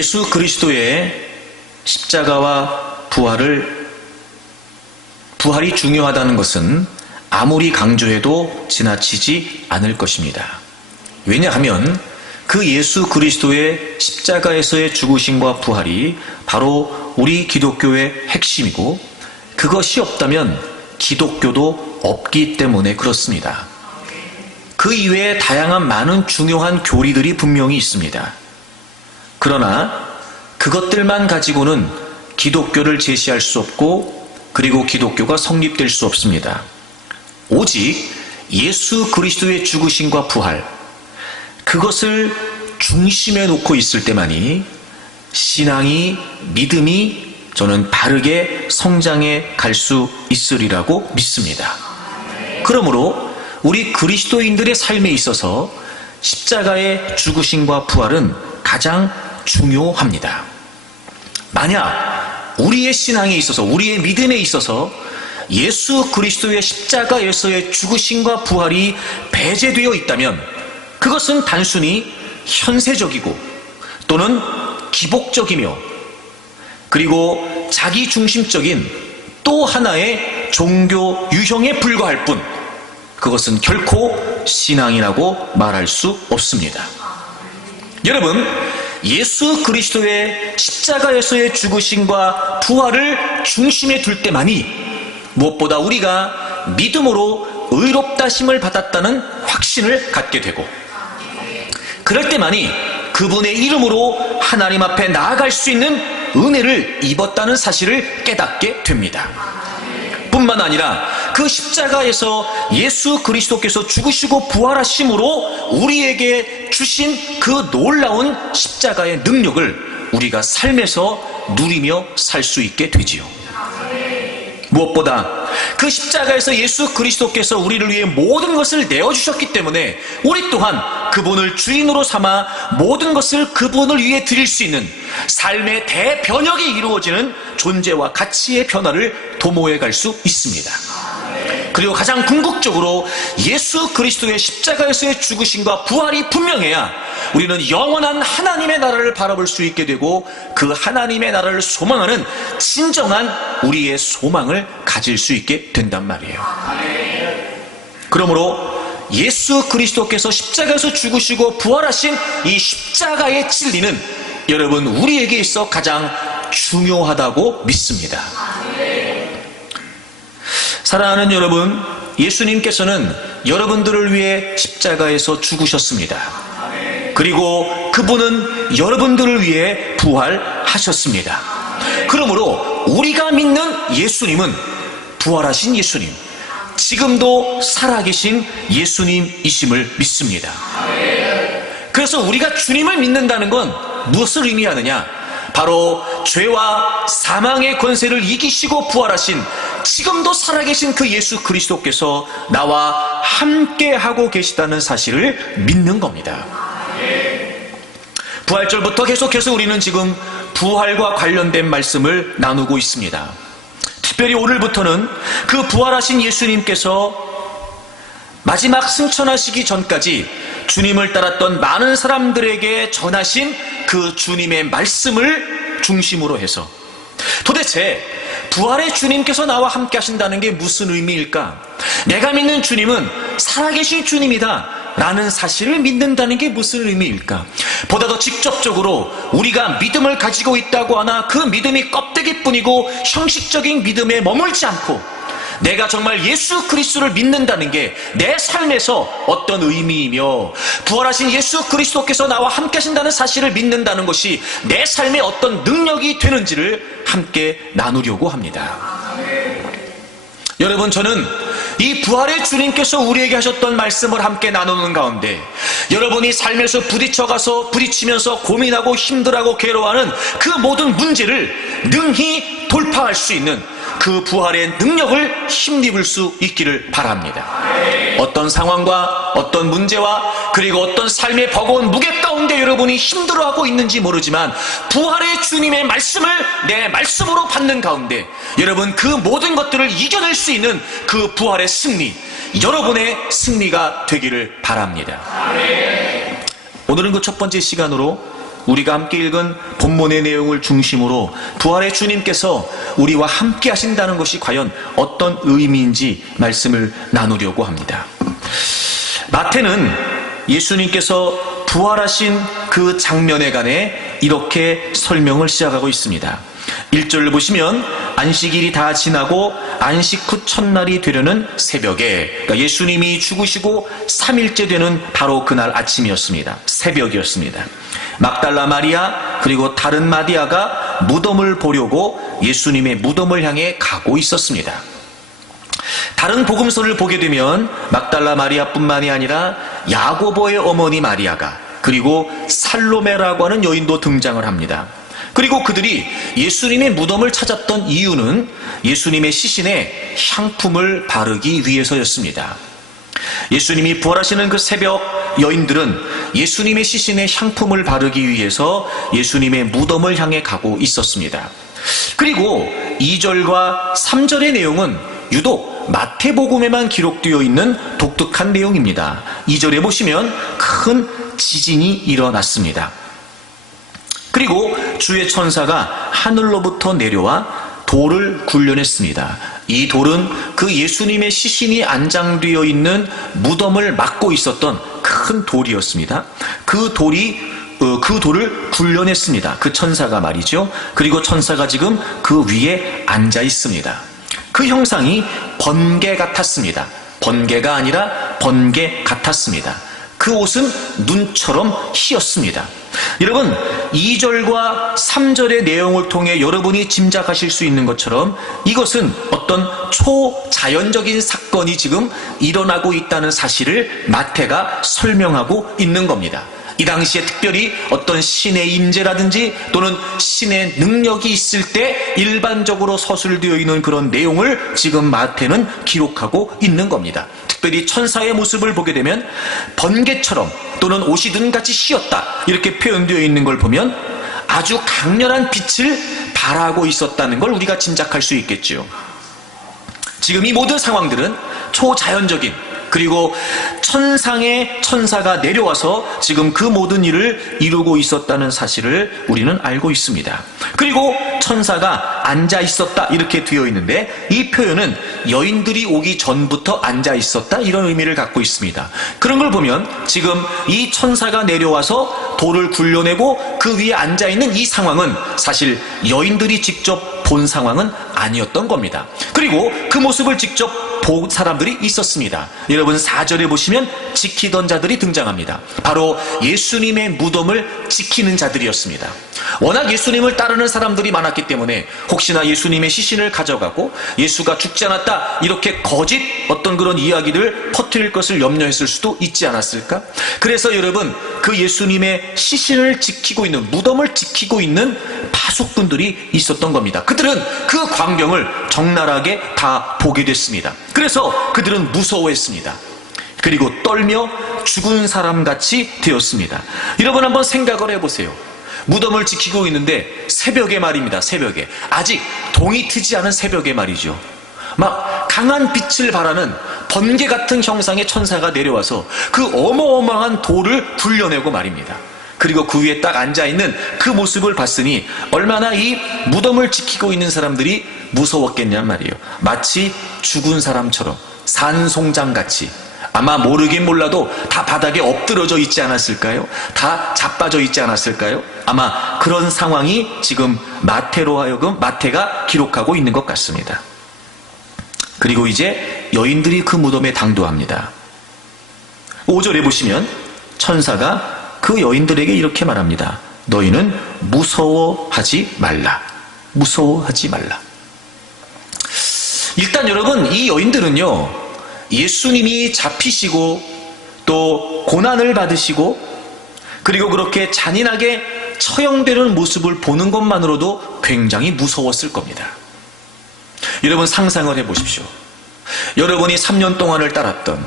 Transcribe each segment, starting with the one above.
예수 그리스도의 십자가와 부활이 중요하다는 것은 아무리 강조해도 지나치지 않을 것입니다. 왜냐하면 그 예수 그리스도의 십자가에서의 죽으심과 부활이 바로 우리 기독교의 핵심이고, 그것이 없다면 기독교도 없기 때문에 그렇습니다. 그 이외에 다양한 많은 중요한 교리들이 분명히 있습니다. 그러나 그것들만 가지고는 기독교를 제시할 수 없고, 그리고 기독교가 성립될 수 없습니다. 오직 예수 그리스도의 죽으심과 부활, 그것을 중심에 놓고 있을 때만이 신앙이, 믿음이 저는 바르게 성장해 갈 수 있으리라고 믿습니다. 그러므로 우리 그리스도인들의 삶에 있어서 십자가의 죽으심과 부활은 가장 중요합니다. 만약 우리의 신앙에 있어서, 우리의 믿음에 있어서 예수 그리스도의 십자가에서의 죽으심과 부활이 배제되어 있다면 그것은 단순히 현세적이고 또는 기복적이며, 그리고 자기중심적인 또 하나의 종교 유형에 불과할 뿐, 그것은 결코 신앙이라고 말할 수 없습니다. 여러분, 예수 그리스도의 십자가에서의 죽으심과 부활을 중심에 둘 때만이 무엇보다 우리가 믿음으로 의롭다심을 받았다는 확신을 갖게 되고, 그럴 때만이 그분의 이름으로 하나님 앞에 나아갈 수 있는 은혜를 입었다는 사실을 깨닫게 됩니다. 뿐만 아니라 그 십자가에서 예수 그리스도께서 죽으시고 부활하심으로 우리에게 주신 그 놀라운 십자가의 능력을 우리가 삶에서 누리며 살 수 있게 되지요. 무엇보다 그 십자가에서 예수 그리스도께서 우리를 위해 모든 것을 내어주셨기 때문에 우리 또한 그분을 주인으로 삼아 모든 것을 그분을 위해 드릴 수 있는 삶의 대변혁이 이루어지는 존재와 가치의 변화를 도모해 갈 수 있습니다. 그리고 가장 궁극적으로 예수 그리스도의 십자가에서의 죽으심과 부활이 분명해야 우리는 영원한 하나님의 나라를 바라볼 수 있게 되고, 그 하나님의 나라를 소망하는 진정한 우리의 소망을 가질 수 있게 된단 말이에요. 그러므로 예수 그리스도께서 십자가에서 죽으시고 부활하신 이 십자가의 진리는 여러분, 우리에게 있어 가장 중요하다고 믿습니다. 사랑하는 여러분, 예수님께서는 여러분들을 위해 십자가에서 죽으셨습니다. 그리고 그분은 여러분들을 위해 부활하셨습니다. 그러므로 우리가 믿는 예수님은 부활하신 예수님, 지금도 살아계신 예수님이심을 믿습니다. 그래서 우리가 주님을 믿는다는 건 무엇을 의미하느냐? 바로 죄와 사망의 권세를 이기시고 부활하신, 지금도 살아계신 그 예수 그리스도께서 나와 함께하고 계시다는 사실을 믿는 겁니다. 부활절부터 계속해서 우리는 지금 부활과 관련된 말씀을 나누고 있습니다. 특별히 오늘부터는 그 부활하신 예수님께서 마지막 승천하시기 전까지 주님을 따랐던 많은 사람들에게 전하신 그 주님의 말씀을 중심으로 해서 도대체 부활의 주님께서 나와 함께 하신다는 게 무슨 의미일까? 내가 믿는 주님은 살아계신 주님이다 라는 사실을 믿는다는 게 무슨 의미일까? 보다 더 직접적으로 우리가 믿음을 가지고 있다고 하나 그 믿음이 껍데기뿐이고 형식적인 믿음에 머물지 않고 내가 정말 예수 그리스도를 믿는다는 게 내 삶에서 어떤 의미이며, 부활하신 예수 그리스도께서 나와 함께 하신다는 사실을 믿는다는 것이 내 삶에 어떤 능력이 되는지를 함께 나누려고 합니다. 여러분, 저는 이 부활의 주님께서 우리에게 하셨던 말씀을 함께 나누는 가운데 여러분이 삶에서 부딪히면서 고민하고 힘들어하고 괴로워하는 그 모든 문제를 능히 돌파할 수 있는 그 부활의 능력을 힘입을 수 있기를 바랍니다. 어떤 상황과 어떤 문제와 그리고 어떤 삶의 버거운 무게 가운데 여러분이 힘들어하고 있는지 모르지만 부활의 주님의 말씀을 내 말씀으로 받는 가운데 여러분 그 모든 것들을 이겨낼 수 있는 그 부활의 승리, 여러분의 승리가 되기를 바랍니다. 오늘은 그 첫 번째 시간으로 우리가 함께 읽은 본문의 내용을 중심으로 부활의 주님께서 우리와 함께 하신다는 것이 과연 어떤 의미인지 말씀을 나누려고 합니다. 마태는 예수님께서 부활하신 그 장면에 관해 이렇게 설명을 시작하고 있습니다. 1절을 보시면 안식일이 다 지나고 안식 후 첫날이 되려는 새벽에, 그러니까 예수님이 죽으시고 3일째 되는 바로 그날 아침이었습니다. 새벽이었습니다. 막달라 마리아 그리고 다른 마리아가 무덤을 보려고 예수님의 무덤을 향해 가고 있었습니다. 다른 복음서를 보게 되면 막달라 마리아뿐만이 아니라 야고보의 어머니 마리아가, 그리고 살로메라고 하는 여인도 등장을 합니다. 그리고 그들이 예수님의 무덤을 찾았던 이유는 예수님의 시신에 향품을 바르기 위해서였습니다. 예수님이 부활하시는 그 새벽, 여인들은 예수님의 시신에 향품을 바르기 위해서 예수님의 무덤을 향해 가고 있었습니다. 그리고 2절과 3절의 내용은 유독 마태복음에만 기록되어 있는 독특한 내용입니다. 2절에 보시면 큰 지진이 일어났습니다. 그리고 주의 천사가 하늘로부터 내려와 돌을 굴려냈습니다. 이 돌은 그 예수님의 시신이 안장되어 있는 무덤을 막고 있었던 큰 돌이었습니다. 그 돌을 굴려냈습니다. 그 천사가 말이죠. 그리고 천사가 지금 그 위에 앉아 있습니다. 그 형상이 번개 같았습니다. 번개가 아니라 번개 같았습니다. 그 옷은 눈처럼 희었습니다. 여러분, 2절과 3절의 내용을 통해 여러분이 짐작하실 수 있는 것처럼 이것은 어떤 초자연적인 사건이 지금 일어나고 있다는 사실을 마태가 설명하고 있는 겁니다. 이 당시에 특별히 어떤 신의 임재라든지 또는 신의 능력이 있을 때 일반적으로 서술되어 있는 그런 내용을 지금 마태는 기록하고 있는 겁니다. 특별히 천사의 모습을 보게 되면 번개처럼 또는 옷이 눈같이 희었다 이렇게 표현되어 있는 걸 보면 아주 강렬한 빛을 발하고 있었다는 걸 우리가 짐작할 수 있겠죠. 지금 이 모든 상황들은 초자연적인, 그리고 천상의 천사가 내려와서 지금 그 모든 일을 이루고 있었다는 사실을 우리는 알고 있습니다. 그리고 천사가 앉아 있었다 이렇게 되어 있는데 이 표현은 여인들이 오기 전부터 앉아 있었다 이런 의미를 갖고 있습니다. 그런 걸 보면 지금 이 천사가 내려와서 돌을 굴려내고 그 위에 앉아 있는 이 상황은 사실 여인들이 직접 본 상황은 아니었던 겁니다. 그리고 그 모습을 직접 본 사람들이 있었습니다. 여러분 4절에 보시면 지키던 자들이 등장합니다. 바로 예수님의 무덤을 지키는 자들이었습니다. 워낙 예수님을 따르는 사람들이 많았기 때문에 혹시나 예수님의 시신을 가져가고 예수가 죽지 않았다 이렇게 거짓 어떤 그런 이야기를 퍼뜨릴 것을 염려했을 수도 있지 않았을까? 그래서 여러분 그 예수님의 시신을 지키고 있는, 무덤을 지키고 있는 파수꾼들이 있었던 겁니다. 그들은 그 광경을 적나라하게 다 보게 됐습니다. 그래서 그들은 무서워했습니다. 그리고 떨며 죽은 사람같이 되었습니다. 여러분 한번 생각을 해보세요. 무덤을 지키고 있는데 새벽에 말입니다. 새벽에, 아직 동이 트지 않은 새벽에 말이죠. 막 강한 빛을 발하는 번개 같은 형상의 천사가 내려와서 그 어마어마한 돌을 굴려내고 말입니다. 그리고 그 위에 딱 앉아있는 그 모습을 봤으니 얼마나 이 무덤을 지키고 있는 사람들이 무서웠겠냔 말이에요. 마치 죽은 사람처럼 산송장같이, 아마 모르긴 몰라도 다 바닥에 엎드러져 있지 않았을까요? 다 자빠져 있지 않았을까요? 아마 그런 상황이 지금 마태로 하여금 마태가 기록하고 있는 것 같습니다. 그리고 이제 여인들이 그 무덤에 당도합니다. 5절에 보시면 천사가 그 여인들에게 이렇게 말합니다. 너희는 무서워하지 말라. 무서워하지 말라. 일단 여러분 이 여인들은요, 예수님이 잡히시고 또 고난을 받으시고 그리고 그렇게 잔인하게 처형되는 모습을 보는 것만으로도 굉장히 무서웠을 겁니다. 여러분 상상을 해보십시오. 여러분이 3년 동안을 따랐던,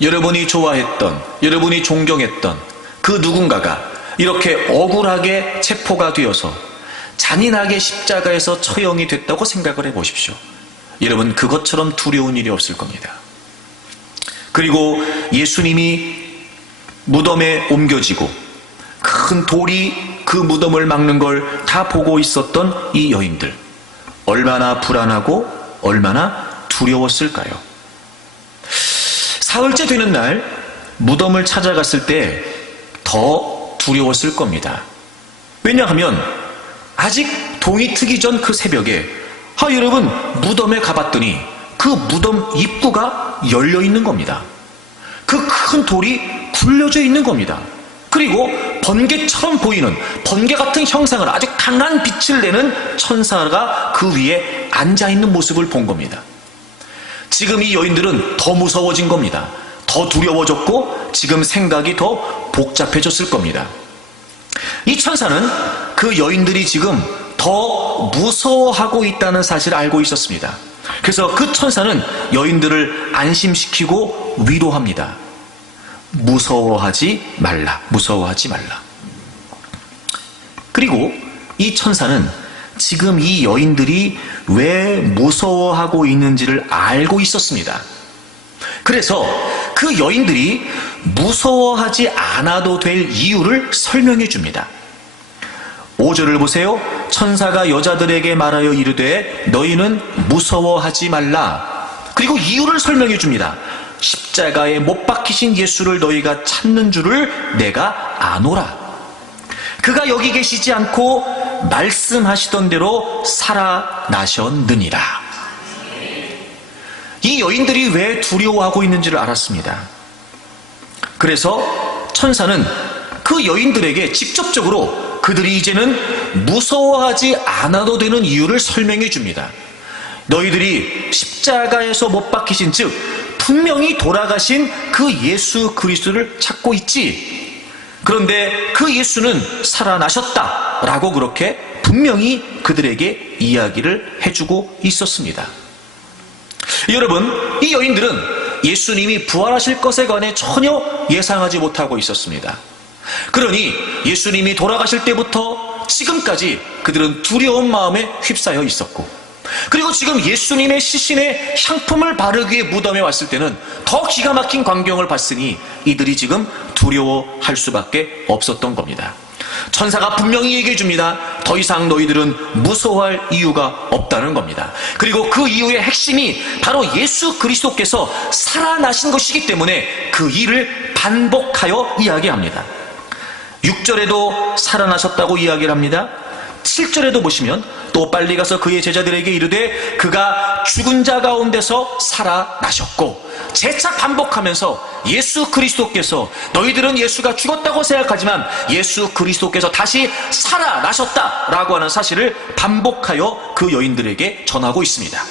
여러분이 좋아했던, 여러분이 존경했던 그 누군가가 이렇게 억울하게 체포가 되어서 잔인하게 십자가에서 처형이 됐다고 생각을 해보십시오. 여러분 그것처럼 두려운 일이 없을 겁니다. 그리고 예수님이 무덤에 옮겨지고 큰 돌이 그 무덤을 막는 걸 다 보고 있었던 이 여인들, 얼마나 불안하고 얼마나 두려웠을까요? 사흘째 되는 날 무덤을 찾아갔을 때 더 두려웠을 겁니다. 왜냐하면 아직 동이 트기 전 그 새벽에 여러분, 무덤에 가봤더니 그 무덤 입구가 열려 있는 겁니다. 그 큰 돌이 굴려져 있는 겁니다. 그리고 번개처럼 보이는, 번개 같은 형상을, 아주 강한 빛을 내는 천사가 그 위에 앉아있는 모습을 본 겁니다. 지금 이 여인들은 더 무서워진 겁니다. 더 두려워졌고 지금 생각이 더 복잡해졌을 겁니다. 이 천사는 그 여인들이 지금 더 무서워하고 있다는 사실을 알고 있었습니다. 그래서 그 천사는 여인들을 안심시키고 위로합니다. 무서워하지 말라, 무서워하지 말라. 그리고 이 천사는 지금 이 여인들이 왜 무서워하고 있는지를 알고 있었습니다. 그래서 그 여인들이 무서워하지 않아도 될 이유를 설명해 줍니다. 5절을 보세요. 천사가 여자들에게 말하여 이르되 너희는 무서워하지 말라. 그리고 이유를 설명해 줍니다. 십자가에 못 박히신 예수를 너희가 찾는 줄을 내가 아노라. 그가 여기 계시지 않고 말씀하시던 대로 살아나셨느니라. 이 여인들이 왜 두려워하고 있는지를 알았습니다. 그래서 천사는 그 여인들에게 직접적으로 그들이 이제는 무서워하지 않아도 되는 이유를 설명해 줍니다. 너희들이 십자가에서 못 박히신, 즉 분명히 돌아가신 그 예수 그리스도를 찾고 있지. 그런데 그 예수는 살아나셨다라고 그렇게 분명히 그들에게 이야기를 해주고 있었습니다. 여러분, 이 여인들은 예수님이 부활하실 것에 관해 전혀 예상하지 못하고 있었습니다. 그러니 예수님이 돌아가실 때부터 지금까지 그들은 두려운 마음에 휩싸여 있었고, 그리고 지금 예수님의 시신에 향품을 바르기 위해 무덤에 왔을 때는 더 기가 막힌 광경을 봤으니 이들이 지금 두려워할 수밖에 없었던 겁니다. 천사가 분명히 얘기해 줍니다. 더 이상 너희들은 무서워할 이유가 없다는 겁니다. 그리고 그 이유의 핵심이 바로 예수 그리스도께서 살아나신 것이기 때문에 그 일을 반복하여 이야기합니다. 6절에도 살아나셨다고 이야기를 합니다. 7절에도 보시면 또 빨리 가서 그의 제자들에게 이르되 그가 죽은 자 가운데서 살아나셨고, 재차 반복하면서 예수 그리스도께서, 너희들은 예수가 죽었다고 생각하지만 예수 그리스도께서 다시 살아나셨다라고 하는 사실을 반복하여 그 여인들에게 전하고 있습니다.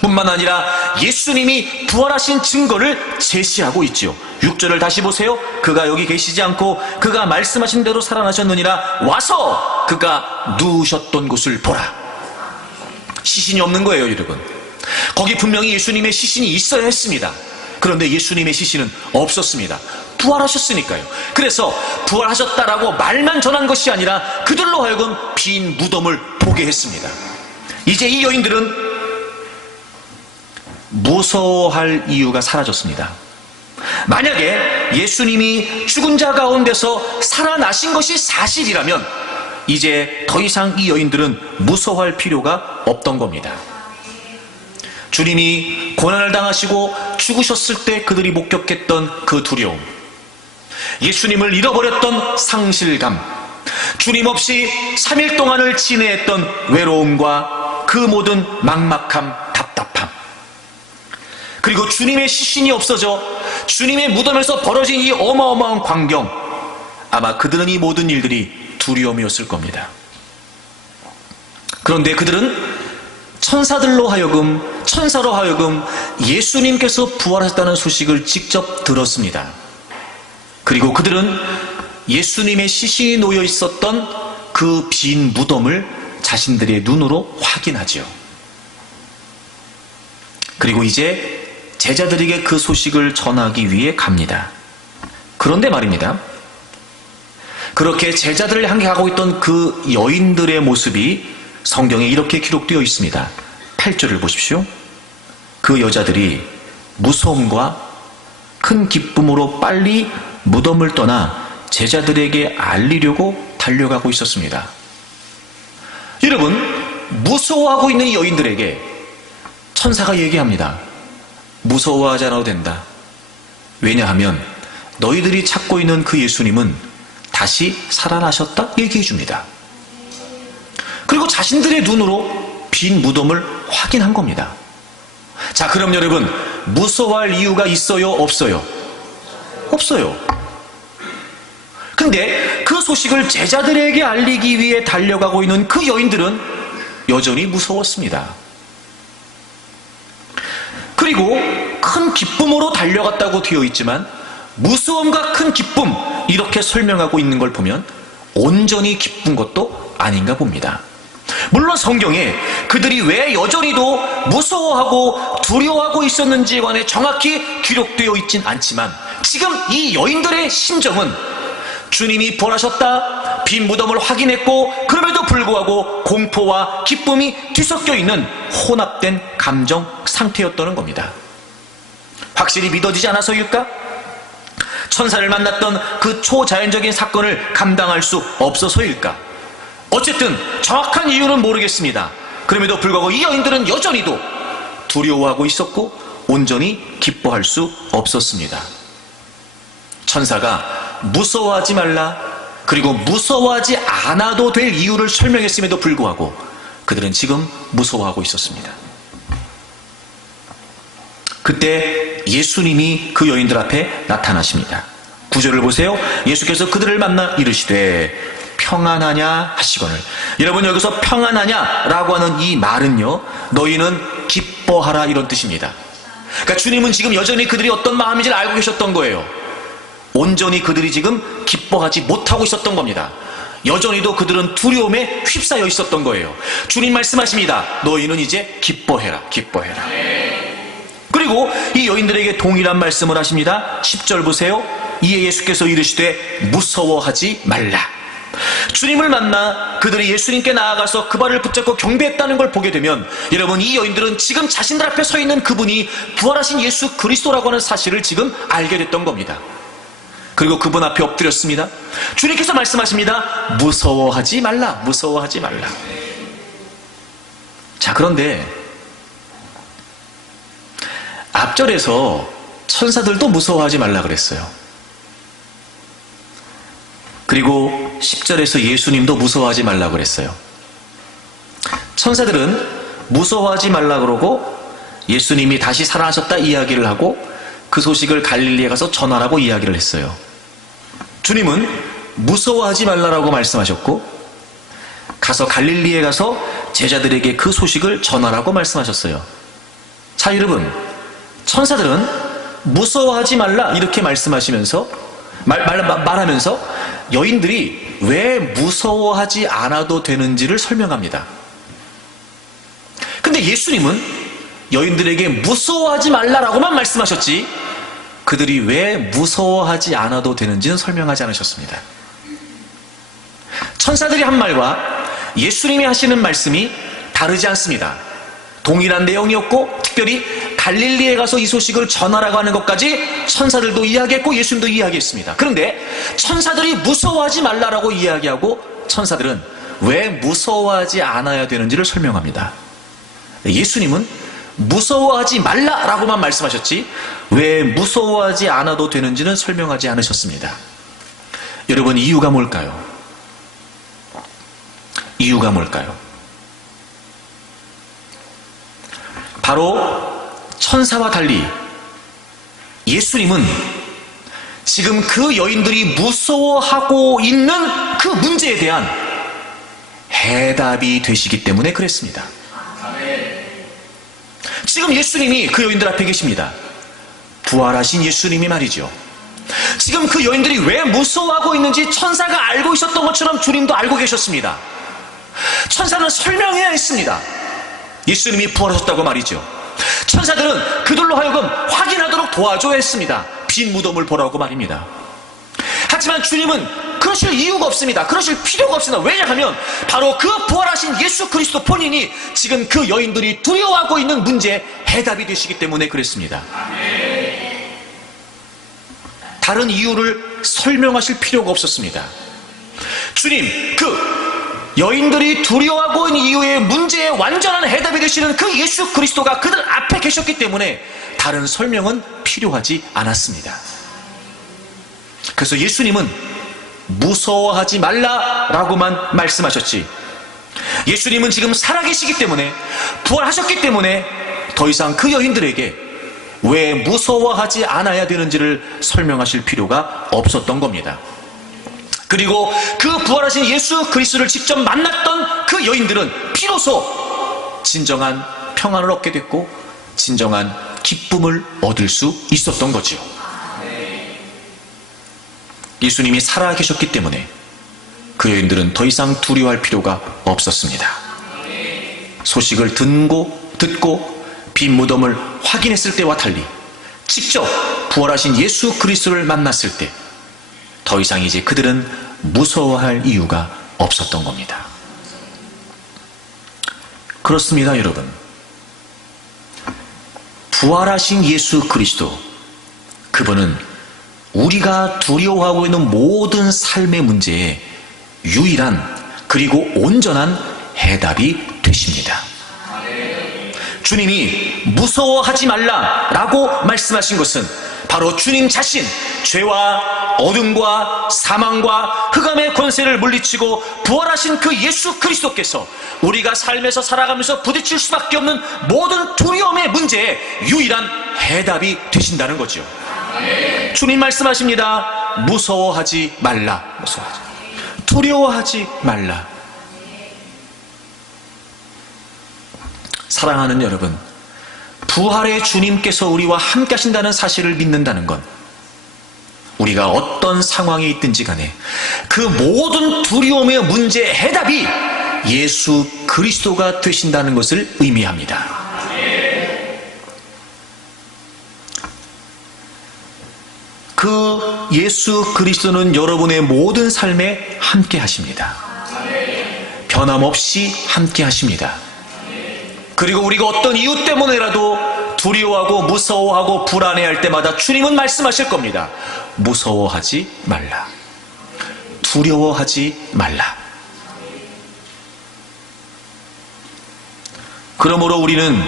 뿐만 아니라 예수님이 부활하신 증거를 제시하고 있지요. 6절을 다시 보세요. 그가 여기 계시지 않고 그가 말씀하신 대로 살아나셨느니라. 와서 그가 누우셨던 곳을 보라. 시신이 없는 거예요, 여러분. 거기 분명히 예수님의 시신이 있어야 했습니다. 그런데 예수님의 시신은 없었습니다. 부활하셨으니까요. 그래서 부활하셨다라고 말만 전한 것이 아니라 그들로 하여금 빈 무덤을 보게 했습니다. 이제 이 여인들은 무서워할 이유가 사라졌습니다. 만약에 예수님이 죽은 자 가운데서 살아나신 것이 사실이라면 이제 더 이상 이 여인들은 무서워할 필요가 없던 겁니다. 주님이 고난을 당하시고 죽으셨을 때 그들이 목격했던 그 두려움, 예수님을 잃어버렸던 상실감, 주님 없이 3일 동안을 지내했던 외로움과 그 모든 막막함, 답답함, 그리고 주님의 시신이 없어져 주님의 무덤에서 벌어진 이 어마어마한 광경, 아마 그들은 이 모든 일들이 두려움이었을 겁니다. 그런데 그들은 천사로 하여금 예수님께서 부활하셨다는 소식을 직접 들었습니다. 그리고 그들은 예수님의 시신이 놓여 있었던 그 빈 무덤을 자신들의 눈으로 확인하죠. 그리고 이제 제자들에게 그 소식을 전하기 위해 갑니다. 그런데 말입니다, 그렇게 제자들을 향해 가고 있던 그 여인들의 모습이 성경에 이렇게 기록되어 있습니다. 8절을 보십시오. 그 여자들이 무서움과 큰 기쁨으로 빨리 무덤을 떠나 제자들에게 알리려고 달려가고 있었습니다. 여러분, 무서워하고 있는 이 여인들에게 천사가 얘기합니다. 무서워하지 않아도 된다. 왜냐하면 너희들이 찾고 있는 그 예수님은 다시 살아나셨다 얘기해 줍니다. 그리고 자신들의 눈으로 빈 무덤을 확인한 겁니다. 자, 그럼 여러분, 무서워할 이유가 있어요? 없어요? 없어요. 근데 그 소식을 제자들에게 알리기 위해 달려가고 있는 그 여인들은 여전히 무서웠습니다. 그리고 큰 기쁨으로 달려갔다고 되어 있지만 무서움과 큰 기쁨, 이렇게 설명하고 있는 걸 보면 온전히 기쁜 것도 아닌가 봅니다. 물론 성경에 그들이 왜 여전히도 무서워하고 두려워하고 있었는지에 관해 정확히 기록되어 있진 않지만 지금 이 여인들의 심정은 주님이 부활하셨다, 빈 무덤을 확인했고 그럼에도 불구하고 공포와 기쁨이 뒤섞여 있는 혼합된 감정 상태였다는 겁니다. 확실히 믿어지지 않아서일까? 천사를 만났던 그 초자연적인 사건을 감당할 수 없어서일까? 어쨌든 정확한 이유는 모르겠습니다. 그럼에도 불구하고 이 여인들은 여전히도 두려워하고 있었고 온전히 기뻐할 수 없었습니다. 천사가 무서워하지 말라, 그리고 무서워하지 않아도 될 이유를 설명했음에도 불구하고 그들은 지금 무서워하고 있었습니다. 그때 예수님이 그 여인들 앞에 나타나십니다. 9절을 보세요. 예수께서 그들을 만나 이르시되 평안하냐 하시거늘. 여러분, 여기서 평안하냐라고 하는 이 말은요, 너희는 기뻐하라, 이런 뜻입니다. 그러니까 주님은 지금 여전히 그들이 어떤 마음인지를 알고 계셨던 거예요. 온전히 그들이 지금 기뻐하지 못하고 있었던 겁니다. 여전히도 그들은 두려움에 휩싸여 있었던 거예요. 주님 말씀하십니다. 너희는 이제 기뻐해라, 기뻐해라. 그리고 이 여인들에게 동일한 말씀을 하십니다. 10절 보세요. 이에 예수께서 이르시되 무서워하지 말라. 주님을 만나 그들이 예수님께 나아가서 그 발을 붙잡고 경배했다는 걸 보게 되면 여러분, 이 여인들은 지금 자신들 앞에 서 있는 그분이 부활하신 예수 그리스도라고 하는 사실을 지금 알게 됐던 겁니다. 그리고 그분 앞에 엎드렸습니다. 주님께서 말씀하십니다. 무서워하지 말라, 무서워하지 말라. 자, 그런데 앞절에서 천사들도 무서워하지 말라 그랬어요. 그리고 10절에서 예수님도 무서워하지 말라 그랬어요. 천사들은 무서워하지 말라 그러고 예수님이 다시 살아나셨다 이야기를 하고 그 소식을 갈릴리에 가서 전하라고 이야기를 했어요. 주님은 무서워하지 말라라고 말씀하셨고 가서 갈릴리에 가서 제자들에게 그 소식을 전하라고 말씀하셨어요. 자, 여러분, 천사들은 무서워하지 말라 이렇게 말씀하시면서 말하면서 여인들이 왜 무서워하지 않아도 되는지를 설명합니다. 근데 예수님은 여인들에게 무서워하지 말라라고만 말씀하셨지 그들이 왜 무서워하지 않아도 되는지는 설명하지 않으셨습니다. 천사들이 한 말과 예수님이 하시는 말씀이 다르지 않습니다. 동일한 내용이었고 특별히 갈릴리에 가서 이 소식을 전하라고 하는 것까지 천사들도 이야기했고 예수님도 이야기했습니다. 그런데 천사들이 무서워하지 말라라고 이야기하고 천사들은 왜 무서워하지 않아야 되는지를 설명합니다. 예수님은 무서워하지 말라라고만 말씀하셨지 왜 무서워하지 않아도 되는지는 설명하지 않으셨습니다. 여러분, 이유가 뭘까요? 이유가 뭘까요? 바로 천사와 달리 예수님은 지금 그 여인들이 무서워하고 있는 그 문제에 대한 해답이 되시기 때문에 그랬습니다. 지금 예수님이 그 여인들 앞에 계십니다. 부활하신 예수님이 말이죠. 지금 그 여인들이 왜 무서워하고 있는지 천사가 알고 있었던 것처럼 주님도 알고 계셨습니다. 천사는 설명해야 했습니다. 예수님이 부활하셨다고 말이죠. 천사들은 그들로 하여금 확인하도록 도와줘야 했습니다. 빈 무덤을 보라고 말입니다. 하지만 주님은 그러실 이유가 없습니다. 그러실 필요가 없습니다. 왜냐하면 바로 그 부활하신 예수 그리스도 본인이 지금 그 여인들이 두려워하고 있는 문제의 해답이 되시기 때문에 그랬습니다. 다른 이유를 설명하실 필요가 없었습니다. 주님, 그 여인들이 두려워하고 있는 이유의 문제의 완전한 해답이 되시는 그 예수 그리스도가 그들 앞에 계셨기 때문에 다른 설명은 필요하지 않았습니다. 그래서 예수님은 무서워하지 말라라고만 말씀하셨지, 예수님은 지금 살아계시기 때문에, 부활하셨기 때문에 더 이상 그 여인들에게 왜 무서워하지 않아야 되는지를 설명하실 필요가 없었던 겁니다. 그리고 그 부활하신 예수 그리스도를 직접 만났던 그 여인들은 비로소 진정한 평안을 얻게 됐고 진정한 기쁨을 얻을 수 있었던 거지요. 예수님이 살아계셨기 때문에 그 여인들은 더 이상 두려워할 필요가 없었습니다. 소식을 듣고 빈 무덤을 확인했을 때와 달리 직접 부활하신 예수 그리스도를 만났을 때 더 이상 이제 그들은 무서워할 이유가 없었던 겁니다. 그렇습니다, 여러분. 부활하신 예수 그리스도, 그분은 우리가 두려워하고 있는 모든 삶의 문제에 유일한 그리고 온전한 해답이 되십니다. 주님이 무서워하지 말라라고 말씀하신 것은 바로 주님 자신, 죄와 어둠과 사망과 흑암의 권세를 물리치고 부활하신 그 예수 그리스도께서 우리가 삶에서 살아가면서 부딪힐 수밖에 없는 모든 두려움의 문제에 유일한 해답이 되신다는 거죠. 주님 말씀하십니다. 무서워하지 말라. 두려워하지 말라. 사랑하는 여러분, 부활의 주님께서 우리와 함께 하신다는 사실을 믿는다는 건 우리가 어떤 상황에 있든지 간에 그 모든 두려움의 문제의 해답이 예수 그리스도가 되신다는 것을 의미합니다. 그 예수 그리스도는 여러분의 모든 삶에 함께 하십니다. 변함없이 함께 하십니다. 그리고 우리가 어떤 이유 때문에라도 두려워하고 무서워하고 불안해할 때마다 주님은 말씀하실 겁니다. 무서워하지 말라. 두려워하지 말라. 그러므로 우리는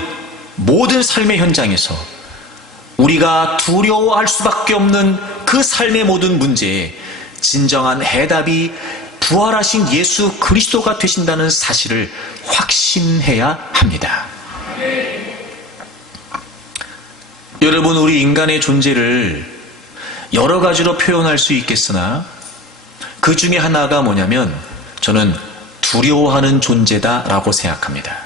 모든 삶의 현장에서 우리가 두려워할 수밖에 없는 그 삶의 모든 문제에 진정한 해답이 부활하신 예수 그리스도가 되신다는 사실을 확신해야 합니다. 여러분, 우리 인간의 존재를 여러 가지로 표현할 수 있겠으나 그 중에 하나가 뭐냐면 저는 두려워하는 존재다라고 생각합니다.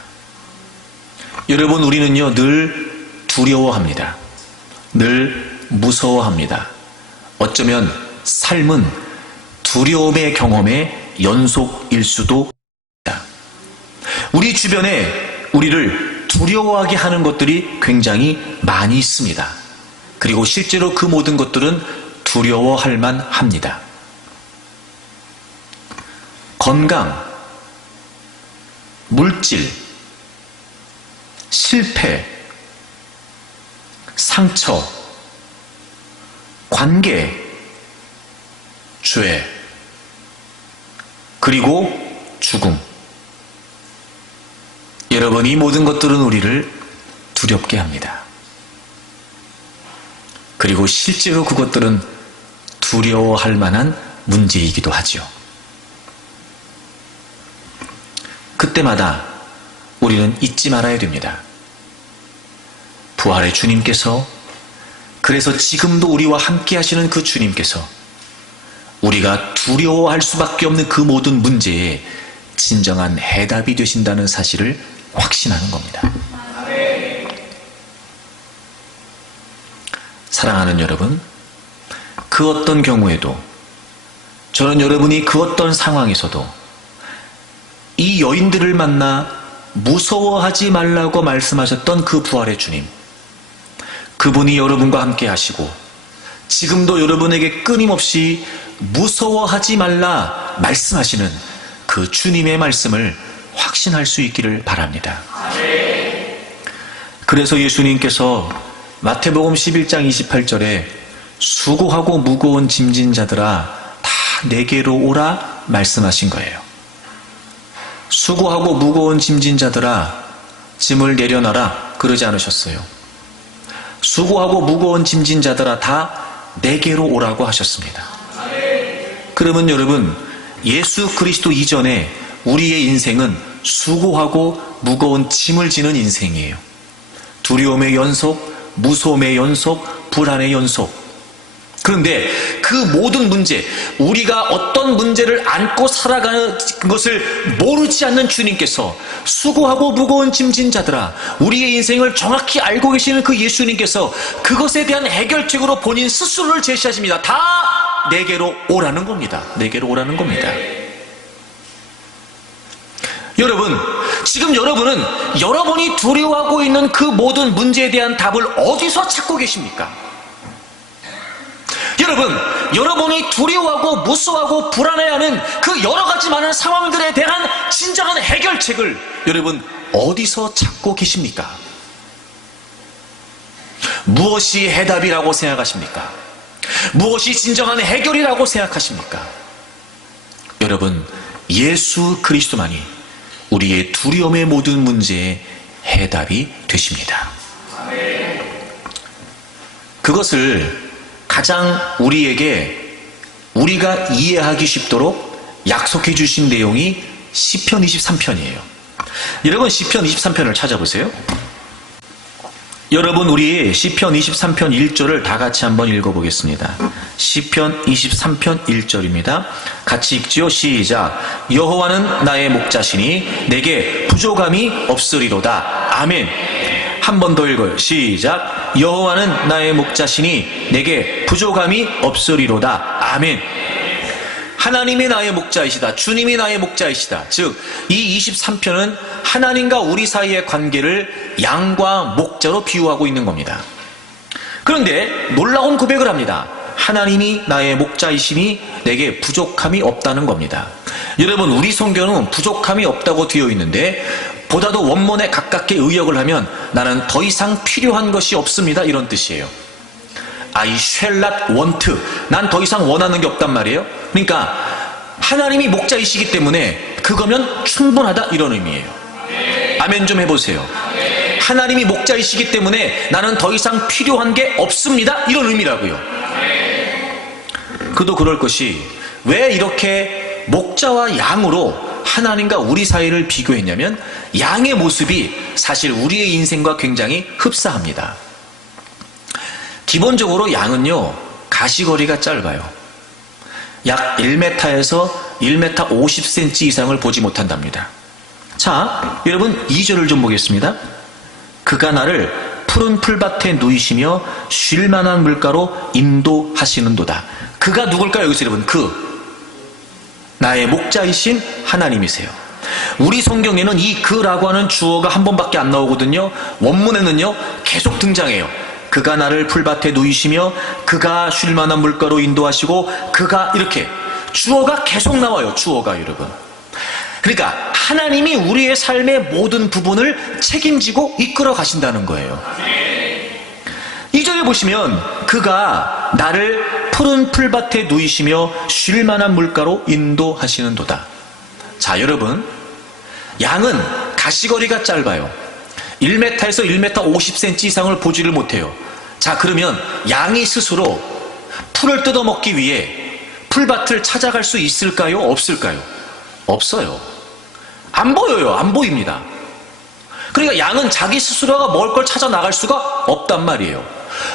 여러분, 우리는요 늘 두려워합니다. 늘 무서워합니다. 어쩌면 삶은 두려움의 경험의 연속일 수도 있다. 우리 주변에 우리를 두려워하게 하는 것들이 굉장히 많이 있습니다. 그리고 실제로 그 모든 것들은 두려워할 만합니다. 건강, 물질, 실패, 상처, 관계, 죄, 그리고 죽음. 여러분, 이 모든 것들은 우리를 두렵게 합니다. 그리고 실제로 그것들은 두려워할 만한 문제이기도 하죠. 그때마다 우리는 잊지 말아야 됩니다. 부활의 주님께서, 그래서 지금도 우리와 함께 하시는 그 주님께서 우리가 두려워할 수밖에 없는 그 모든 문제에 진정한 해답이 되신다는 사실을 확신하는 겁니다. 사랑하는 여러분, 그 어떤 경우에도 저는 여러분이 그 어떤 상황에서도 이 여인들을 만나 무서워하지 말라고 말씀하셨던 그 부활의 주님, 그분이 여러분과 함께 하시고 지금도 여러분에게 끊임없이 무서워하지 말라 말씀하시는 그 주님의 말씀을 확신할 수 있기를 바랍니다. 그래서 예수님께서 마태복음 11장 28절에 수고하고 무거운 짐진 자들아 다 내게로 오라 말씀하신 거예요. 수고하고 무거운 짐진 자들아 짐을 내려놔라 그러지 않으셨어요. 수고하고 무거운 짐진 자들아 다 내게로 오라고 하셨습니다. 그러면 여러분, 예수 그리스도 이전에 우리의 인생은 수고하고 무거운 짐을 지는 인생이에요. 두려움의 연속, 무서움의 연속, 불안의 연속. 그런데 그 모든 문제, 우리가 어떤 문제를 안고 살아가는 것을 모르지 않는 주님께서 수고하고 무거운 짐진 자들아, 우리의 인생을 정확히 알고 계시는 그 예수님께서 그것에 대한 해결책으로 본인 스스로를 제시하십니다. 다 내게로 오라는 겁니다. 내게로 오라는 겁니다. 여러분, 지금 여러분은 여러분이 두려워하고 있는 그 모든 문제에 대한 답을 어디서 찾고 계십니까? 여러분, 여러분이 두려워하고 무서워하고 불안해하는 그 여러 가지 많은 상황들에 대한 진정한 해결책을 여러분 어디서 찾고 계십니까? 무엇이 해답이라고 생각하십니까? 무엇이 진정한 해결이라고 생각하십니까? 여러분, 예수 그리스도만이 우리의 두려움의 모든 문제의 해답이 되십니다. 그것을 가장 우리가 이해하기 쉽도록 약속해 주신 내용이 시편 23편이에요. 여러분, 시편 23편을 찾아보세요. 여러분, 우리 시편 23편 1절을 다 같이 한번 읽어보겠습니다. 시편 23편 1절입니다. 같이 읽지요. 시작. 여호와는 나의 목자시니 내게 부족함이 없으리로다. 아멘. 한 번 더 읽어요. 시작. 여호와는 나의 목자시니 내게 부족함이 없으리로다. 아멘. 하나님이 나의 목자이시다. 주님이 나의 목자이시다. 즉, 이 23편은 하나님과 우리 사이의 관계를 양과 목자로 비유하고 있는 겁니다. 그런데 놀라운 고백을 합니다. 하나님이 나의 목자이시니 내게 부족함이 없다는 겁니다. 여러분, 우리 성경은 부족함이 없다고 되어 있는데 보다도 원문에 가깝게 의역을 하면 나는 더 이상 필요한 것이 없습니다, 이런 뜻이에요. I shall not want. 난 더 이상 원하는 게 없단 말이에요. 그러니까 하나님이 목자이시기 때문에 그거면 충분하다, 이런 의미예요. 아멘 좀 해보세요. 하나님이 목자이시기 때문에 나는 더 이상 필요한 게 없습니다, 이런 의미라고요. 그도 그럴 것이, 왜 이렇게 목자와 양으로 하나님과 우리 사이를 비교했냐면 양의 모습이 사실 우리의 인생과 굉장히 흡사합니다. 기본적으로 양은요, 가시거리가 짧아요. 약 1m에서 1m 50cm 이상을 보지 못한답니다. 자, 여러분 2절을 좀 보겠습니다. 그가 나를 푸른 풀밭에 누이시며 쉴만한 물가로 인도하시는도다. 그가 누굴까요? 여기서 여러분, 나의 목자이신 하나님이세요. 우리 성경에는 이 그라고 하는 주어가 한 번밖에 안 나오거든요. 원문에는요 계속 등장해요. 그가 나를 풀밭에 누이시며 그가 쉴만한 물가로 인도하시고 그가, 이렇게 주어가 계속 나와요. 주어가 여러분. 그러니까 하나님이 우리의 삶의 모든 부분을 책임지고 이끌어 가신다는 거예요. 2절에 보시면 그가 나를 푸른 풀밭에 누이시며 쉴만한 물가로 인도하시는도다. 자, 여러분, 양은 가시거리가 짧아요. 1m에서 1m 50cm 이상을 보지를 못해요. 자, 그러면 양이 스스로 풀을 뜯어먹기 위해 풀밭을 찾아갈 수 있을까요? 없을까요? 없어요. 안 보여요. 안 보입니다. 그러니까 양은 자기 스스로가 먹을 걸 찾아 나갈 수가 없단 말이에요.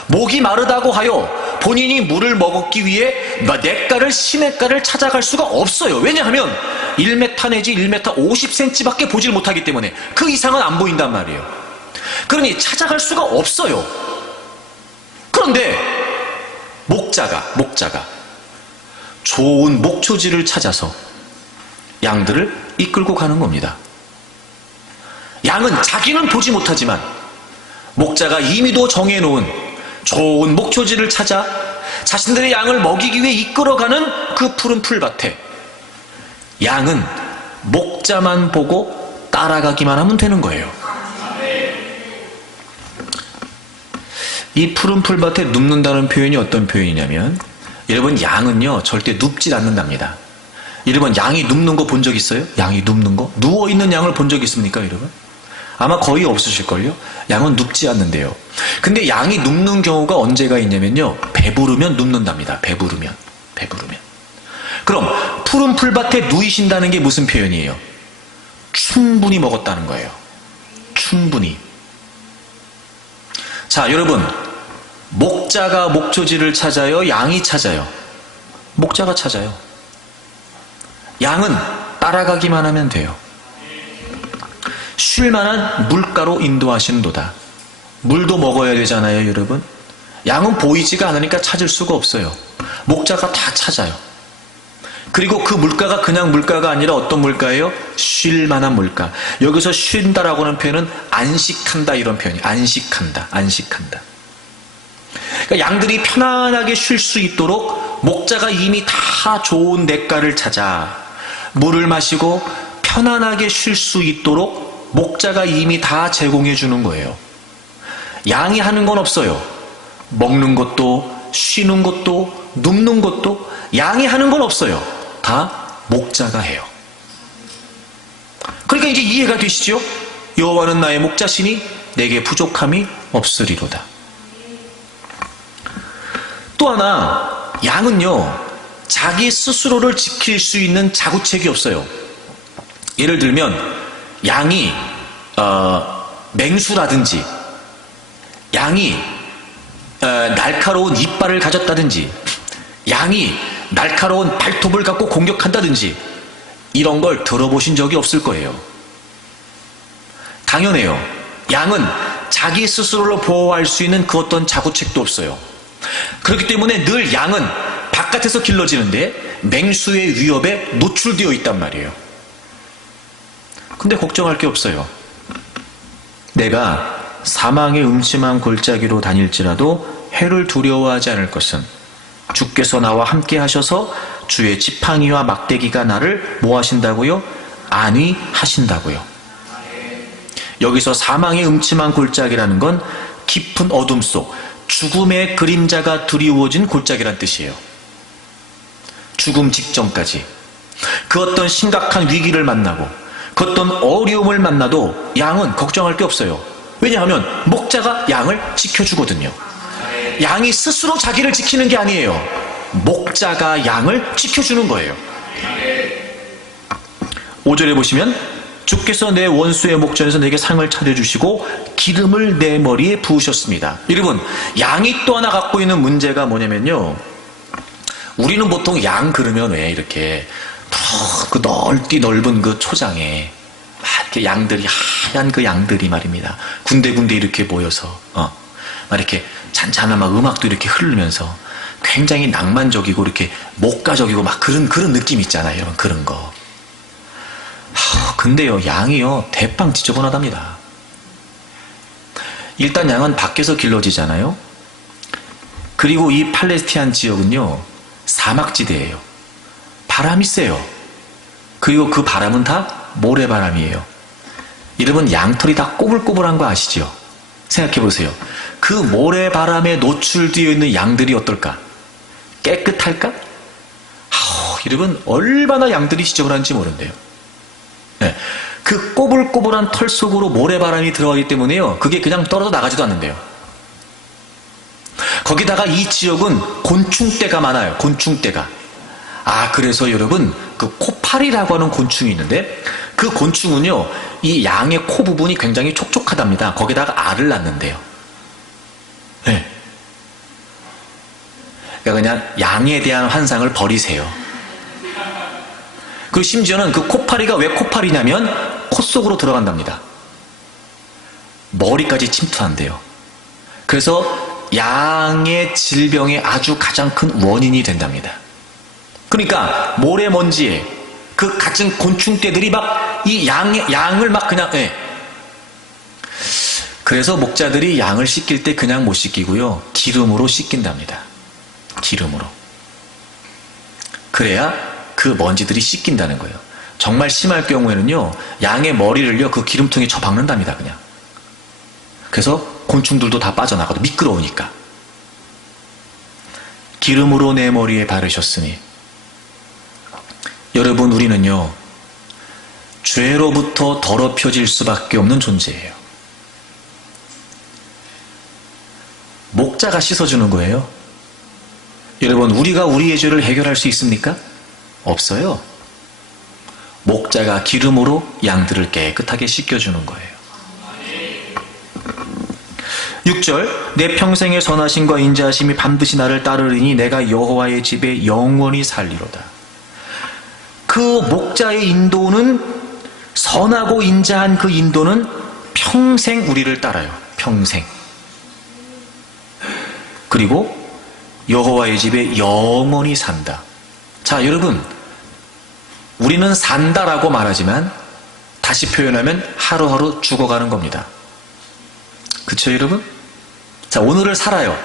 목이 마르다고 하여 본인이 물을 먹기 위해 냇가를, 시냇가를 찾아갈 수가 없어요. 왜냐하면 1m 내지 1m 50cm밖에 보질 못하기 때문에 그 이상은 안 보인단 말이에요. 그러니 찾아갈 수가 없어요. 그런데 목자가 좋은 목초지를 찾아서 양들을 이끌고 가는 겁니다. 양은 자기는 보지 못하지만 목자가 이미도 정해놓은 좋은 목초지를 찾아 자신들의 양을 먹이기 위해 이끌어가는 그 푸른 풀밭에 양은 목자만 보고 따라가기만 하면 되는 거예요. 이 푸른 풀밭에 눕는다는 표현이 어떤 표현이냐면, 여러분, 양은요 절대 눕질 않는답니다. 여러분, 양이 눕는 거 본 적 있어요? 양이 눕는 거? 누워있는 양을 본 적 있습니까, 여러분? 아마 거의 없으실걸요? 양은 눕지 않는데요. 근데 양이 눕는 경우가 언제가 있냐면요. 배부르면 눕는답니다. 배부르면. 그럼 푸른 풀밭에 누이신다는 게 무슨 표현이에요? 충분히 먹었다는 거예요. 충분히. 자, 여러분, 목자가 목초지를 찾아요? 양이 찾아요? 목자가 찾아요. 양은 따라가기만 하면 돼요. 쉴 만한 물가로 인도하시는도다. 물도 먹어야 되잖아요, 여러분. 양은 보이지가 않으니까 찾을 수가 없어요. 목자가 다 찾아요. 그리고 그 물가가 그냥 물가가 아니라 어떤 물가예요? 쉴 만한 물가. 여기서 쉰다라고 하는 표현은 안식한다, 이런 표현이에요. 안식한다. 그러니까 양들이 편안하게 쉴 수 있도록 목자가 이미 다 좋은 냇가를 찾아 물을 마시고 편안하게 쉴 수 있도록 목자가 이미 다 제공해 주는 거예요. 양이 하는 건 없어요. 먹는 것도, 쉬는 것도, 눕는 것도 양이 하는 건 없어요. 다 목자가 해요. 그러니까 이제 이해가 되시죠? 여호와는 나의 목자시니 내게 부족함이 없으리로다. 또 하나, 양은요, 자기 스스로를 지킬 수 있는 자구책이 없어요. 예를 들면 양이 맹수라든지, 양이 날카로운 이빨을 가졌다든지, 양이 날카로운 발톱을 갖고 공격한다든지, 이런 걸 들어보신 적이 없을 거예요. 당연해요. 양은 자기 스스로를 보호할 수 있는 그 어떤 자구책도 없어요. 그렇기 때문에 늘 양은 바깥에서 길러지는데 맹수의 위협에 노출되어 있단 말이에요. 근데 걱정할 게 없어요. 내가 사망의 음침한 골짜기로 다닐지라도 해를 두려워하지 않을 것은 주께서 나와 함께 하셔서 주의 지팡이와 막대기가 나를 뭐 하신다고요? 안위하신다고요. 여기서 사망의 음침한 골짜기라는 건 깊은 어둠 속 죽음의 그림자가 드리워진 골짜기란 뜻이에요. 죽음 직전까지 그 어떤 심각한 위기를 만나고 그 어떤 어려움을 만나도 양은 걱정할 게 없어요. 왜냐하면 목자가 양을 지켜주거든요. 양이 스스로 자기를 지키는 게 아니에요. 목자가 양을 지켜주는 거예요. 5절에 보시면 주께서 내 원수의 목전에서 내게 상을 차려주시고 기름을 내 머리에 부으셨습니다. 여러분, 양이 또 하나 갖고 있는 문제가 뭐냐면요, 우리는 보통 양 그러면 왜 이렇게 그 넓은 그 초장에 막 이렇게 양들이, 하얀 그 양들이 말입니다, 군데군데 이렇게 모여서 막 이렇게 잔잔한 막 음악도 이렇게 흐르면서 굉장히 낭만적이고 이렇게 목가적이고 막 그런 느낌 있잖아요, 여러분. 그런 거. 근데요, 양이요, 대빵 지저분하답니다. 일단 양은 밖에서 길러지잖아요. 그리고 이 팔레스티안 지역은요, 사막지대예요. 바람이 세요. 그리고 그 바람은 다 모래바람이에요. 여러분, 양털이 다 꼬불꼬불한 거 아시죠? 생각해 보세요. 그 모래바람에 노출되어 있는 양들이 어떨까? 깨끗할까? 여러분, 얼마나 양들이 지저분한지 모른대요. 네. 그 꼬불꼬불한 털 속으로 모래바람이 들어가기 때문에요, 그게 그냥 떨어져 나가지도 않는데요. 거기다가 이 지역은 곤충떼가 많아요. 곤충떼가. 그래서 여러분, 그 코파리라고 하는 곤충이 있는데, 그 곤충은요, 이 양의 코 부분이 굉장히 촉촉하답니다. 거기다가 알을 낳는데요. 네. 그러니까 그냥 양에 대한 환상을 버리세요. 그리고 심지어는 그 코파리가 왜 코파리냐면 코 속으로 들어간답니다. 머리까지 침투한대요. 그래서 양의 질병의 아주 가장 큰 원인이 된답니다. 그러니까 모래먼지에 그 같은 곤충떼들이 막 이 양을 막 그냥, 그래서 목자들이 양을 씻길 때 그냥 못 씻기고요, 기름으로 씻긴답니다. 기름으로. 그래야 그 먼지들이 씻긴다는 거예요. 정말 심할 경우에는요, 양의 머리를요, 그 기름통에 쳐박는답니다, 그냥. 그래서 곤충들도 다 빠져나가도 미끄러우니까. 기름으로 내 머리에 바르셨으니. 여러분, 우리는요, 죄로부터 더럽혀질 수밖에 없는 존재예요. 목자가 씻어주는 거예요. 여러분, 우리가 우리의 죄를 해결할 수 있습니까? 없어요. 목자가 기름으로 양들을 깨끗하게 씻겨주는 거예요. 6절, 내 평생의 선하심과 인자하심이 반드시 나를 따르리니 내가 여호와의 집에 영원히 살리로다. 그 목자의 인도는, 선하고 인자한 그 인도는 평생 우리를 따라요. 평생. 그리고 여호와의 집에 영원히 산다. 자, 여러분, 우리는 산다라고 말하지만 다시 표현하면 하루하루 죽어가는 겁니다. 그쵸, 여러분? 자, 오늘을 살아요.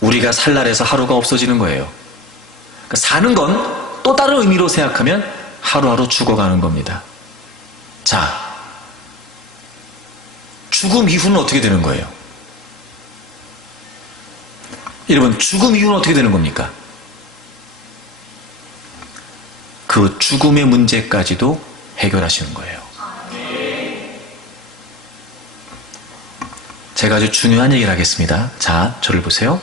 우리가 살 날에서 하루가 없어지는 거예요. 그러니까 사는 건 또 다른 의미로 생각하면 하루하루 죽어가는 겁니다. 자, 죽음 이후는 어떻게 되는 거예요? 여러분, 죽음 이후는 어떻게 되는 겁니까? 그 죽음의 문제까지도 해결하시는 거예요. 제가 아주 중요한 얘기를 하겠습니다. 자, 저를 보세요.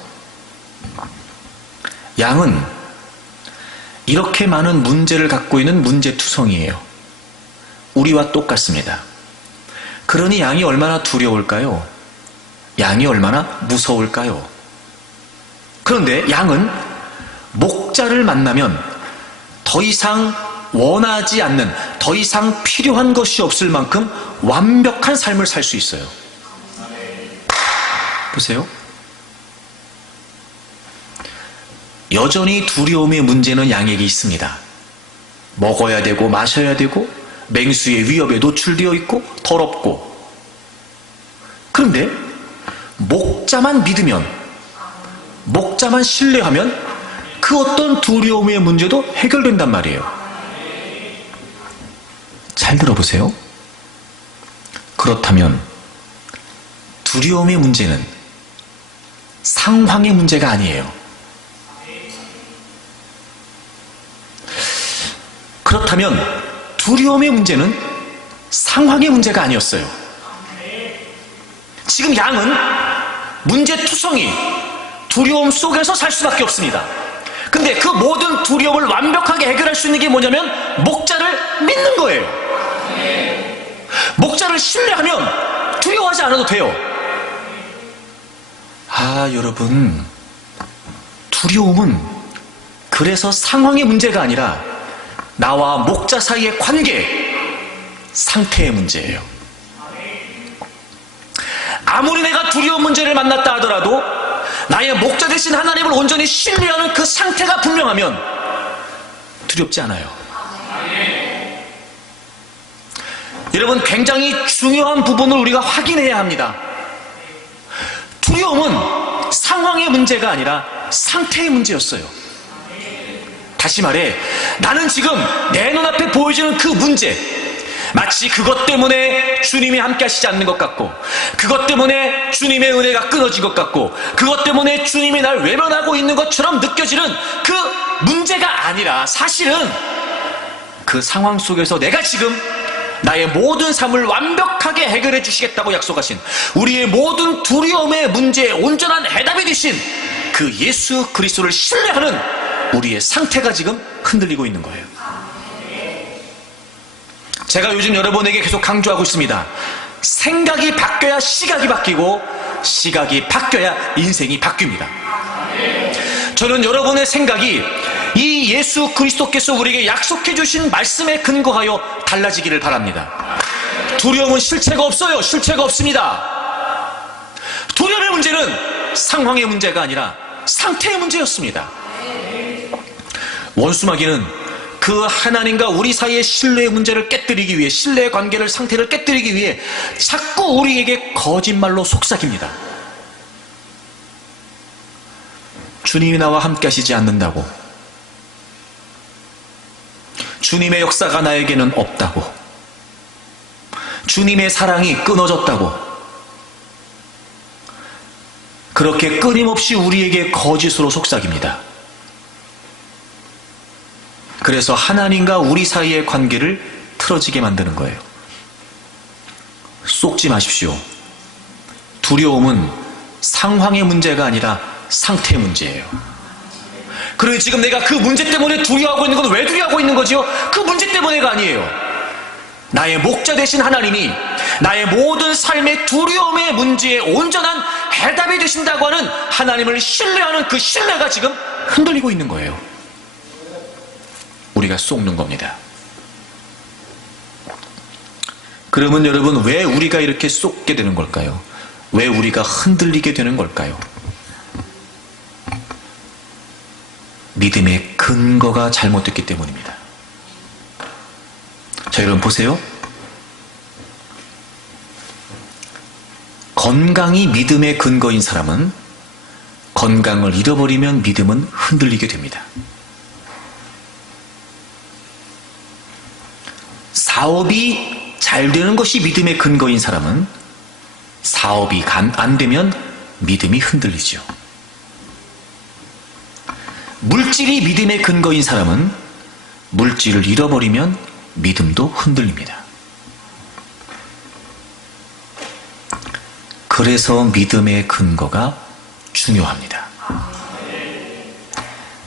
양은 이렇게 많은 문제를 갖고 있는 문제투성이에요. 우리와 똑같습니다. 그러니 양이 얼마나 두려울까요? 양이 얼마나 무서울까요? 그런데 양은 목자를 만나면 더 이상 원하지 않는, 더 이상 필요한 것이 없을 만큼 완벽한 삶을 살 수 있어요. 보세요. 여전히 두려움의 문제는 양에게 있습니다. 먹어야 되고 마셔야 되고 맹수의 위협에 노출되어 있고 더럽고. 그런데 목자만 믿으면, 목자만 신뢰하면 그 어떤 두려움의 문제도 해결된단 말이에요. 잘 들어보세요. 그렇다면 두려움의 문제는 상황의 문제가 아니에요. 그렇다면 두려움의 문제는 상황의 문제가 아니었어요. 지금 양은 문제투성이, 두려움 속에서 살 수밖에 없습니다. 근데 그 모든 두려움을 완벽하게 해결할 수 있는 게 뭐냐면 목자를 믿는 거예요. 목자를 신뢰하면 두려워하지 않아도 돼요. 아, 여러분, 두려움은 그래서 상황의 문제가 아니라 나와 목자 사이의 관계, 상태의 문제예요. 아무리 내가 두려운 문제를 만났다 하더라도 나의 목자 되신 하나님을 온전히 신뢰하는 그 상태가 분명하면 두렵지 않아요. 여러분, 굉장히 중요한 부분을 우리가 확인해야 합니다. 두려움은 상황의 문제가 아니라 상태의 문제였어요. 다시 말해, 나는 지금 내 눈앞에 보여지는 그 문제, 마치 그것 때문에 주님이 함께 하시지 않는 것 같고, 그것 때문에 주님의 은혜가 끊어진 것 같고, 그것 때문에 주님이 날 외면하고 있는 것처럼 느껴지는 그 문제가 아니라, 사실은 그 상황 속에서 내가 지금 나의 모든 삶을 완벽하게 해결해 주시겠다고 약속하신, 우리의 모든 두려움의 문제에 온전한 해답이 되신 그 예수 그리스도를 신뢰하는 우리의 상태가 지금 흔들리고 있는 거예요. 제가 요즘 여러분에게 계속 강조하고 있습니다. 생각이 바뀌어야 시각이 바뀌고, 시각이 바뀌어야 인생이 바뀝니다. 저는 여러분의 생각이 이 예수 그리스도께서 우리에게 약속해 주신 말씀에 근거하여 달라지기를 바랍니다. 두려움은 실체가 없어요. 실체가 없습니다. 두려움의 문제는 상황의 문제가 아니라 상태의 문제였습니다. 원수마귀는 그 하나님과 우리 사이의 신뢰의 문제를 깨뜨리기 위해, 신뢰의 관계를, 상태를 깨뜨리기 위해 자꾸 우리에게 거짓말로 속삭입니다. 주님이 나와 함께 하시지 않는다고, 주님의 역사가 나에게는 없다고, 주님의 사랑이 끊어졌다고, 그렇게 끊임없이 우리에게 거짓으로 속삭입니다. 그래서 하나님과 우리 사이의 관계를 틀어지게 만드는 거예요. 속지 마십시오. 두려움은 상황의 문제가 아니라 상태의 문제예요. 그러니 지금 내가 그 문제 때문에 두려워하고 있는 건 왜 두려워하고 있는 거지요? 그 문제 때문에가 아니에요. 나의 목자 되신 하나님이 나의 모든 삶의 두려움의 문제에 온전한 해답이 되신다고 하는 하나님을 신뢰하는 그 신뢰가 지금 흔들리고 있는 거예요. 우리가 속는 겁니다. 그러면 여러분, 왜 우리가 이렇게 속게 되는 걸까요? 왜 우리가 흔들리게 되는 걸까요? 믿음의 근거가 잘못됐기 때문입니다. 자, 여러분 보세요. 건강이 믿음의 근거인 사람은 건강을 잃어버리면 믿음은 흔들리게 됩니다. 사업이 잘 되는 것이 믿음의 근거인 사람은 사업이 안 되면 믿음이 흔들리죠. 물질이 믿음의 근거인 사람은 물질을 잃어버리면 믿음도 흔들립니다. 그래서 믿음의 근거가 중요합니다.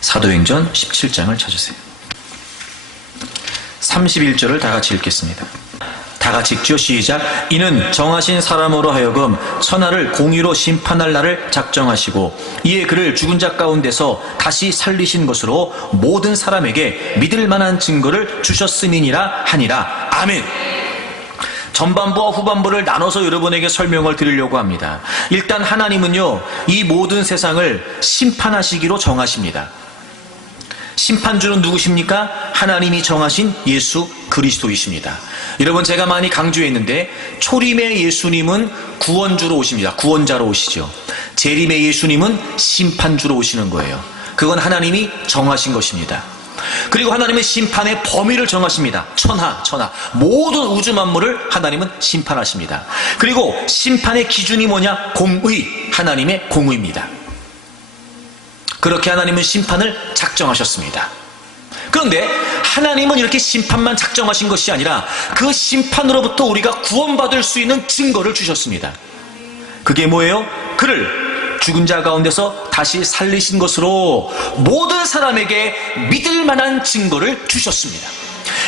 사도행전 17장을 찾으세요. 31절을 다 같이 읽겠습니다. 다 같이 읽죠. 시작. 이는 정하신 사람으로 하여금 천하를 공의로 심판할 날을 작정하시고 이에 그를 죽은 자 가운데서 다시 살리신 것으로 모든 사람에게 믿을 만한 증거를 주셨음이니라 하니라. 아멘. 전반부와 후반부를 나눠서 여러분에게 설명을 드리려고 합니다. 일단 하나님은요, 이 모든 세상을 심판하시기로 정하십니다. 심판주는 누구십니까? 하나님이 정하신 예수 그리스도이십니다. 여러분, 제가 많이 강조했는데 초림의 예수님은 구원주로 오십니다. 구원자로 오시죠. 재림의 예수님은 심판주로 오시는 거예요. 그건 하나님이 정하신 것입니다. 그리고 하나님은 심판의 범위를 정하십니다. 천하 모든 우주 만물을 하나님은 심판하십니다. 그리고 심판의 기준이 뭐냐? 공의, 하나님의 공의입니다. 그렇게 하나님은 심판을 작정하셨습니다. 그런데 하나님은 이렇게 심판만 작정하신 것이 아니라 그 심판으로부터 우리가 구원받을 수 있는 증거를 주셨습니다. 그게 뭐예요? 그를 죽은 자 가운데서 다시 살리신 것으로 모든 사람에게 믿을 만한 증거를 주셨습니다.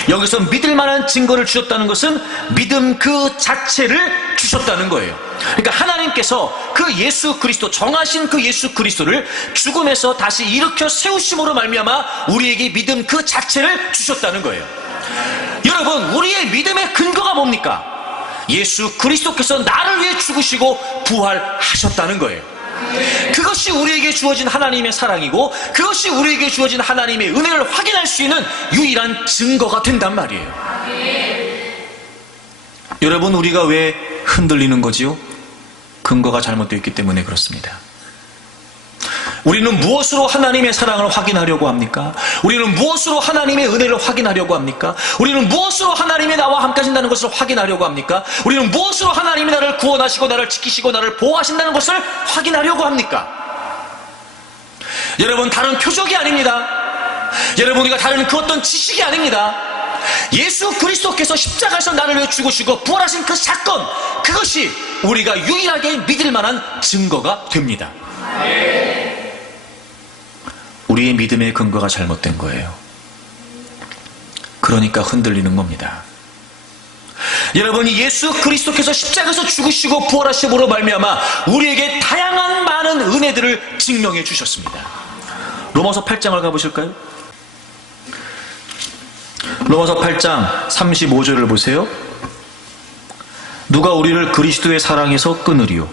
여기서 믿을 만한 증거를 주셨다는 것은 믿음 그 자체를 주셨다는 거예요. 그러니까 하나님께서 그 예수 그리스도, 정하신 그 예수 그리스도를 죽음에서 다시 일으켜 세우심으로 말미암아 우리에게 믿음 그 자체를 주셨다는 거예요. 여러분, 우리의 믿음의 근거가 뭡니까? 예수 그리스도께서 나를 위해 죽으시고 부활하셨다는 거예요. 그것이 우리에게 주어진 하나님의 사랑이고 그것이 우리에게 주어진 하나님의 은혜를 확인할 수 있는 유일한 증거가 된단 말이에요. 여러분, 우리가 왜 흔들리는 거지요? 근거가 잘못되어 있기 때문에 그렇습니다. 우리는 무엇으로 하나님의 사랑을 확인하려고 합니까? 우리는 무엇으로 하나님의 은혜를 확인하려고 합니까? 우리는 무엇으로 하나님이 나와 함께 하신다는 것을 확인하려고 합니까? 우리는 무엇으로 하나님이 나를 구원하시고 나를 지키시고 나를 보호하신다는 것을 확인하려고 합니까? 여러분, 다른 표적이 아닙니다. 여러분, 우리가 다른 그 어떤 지식이 아닙니다. 예수 그리스도께서 십자가에서 나를 위해 죽으시고 부활하신 그 사건, 그것이 우리가 유일하게 믿을 만한 증거가 됩니다. 우리의 믿음의 근거가 잘못된 거예요. 그러니까 흔들리는 겁니다. 여러분이 예수 그리스도께서 십자가에서 죽으시고 부활하심으로 말미암아 우리에게 다양한 많은 은혜들을 증명해 주셨습니다. 로마서 8장을 가보실까요? 로마서 8장 35절을 보세요. 누가 우리를 그리스도의 사랑에서 끊으리요?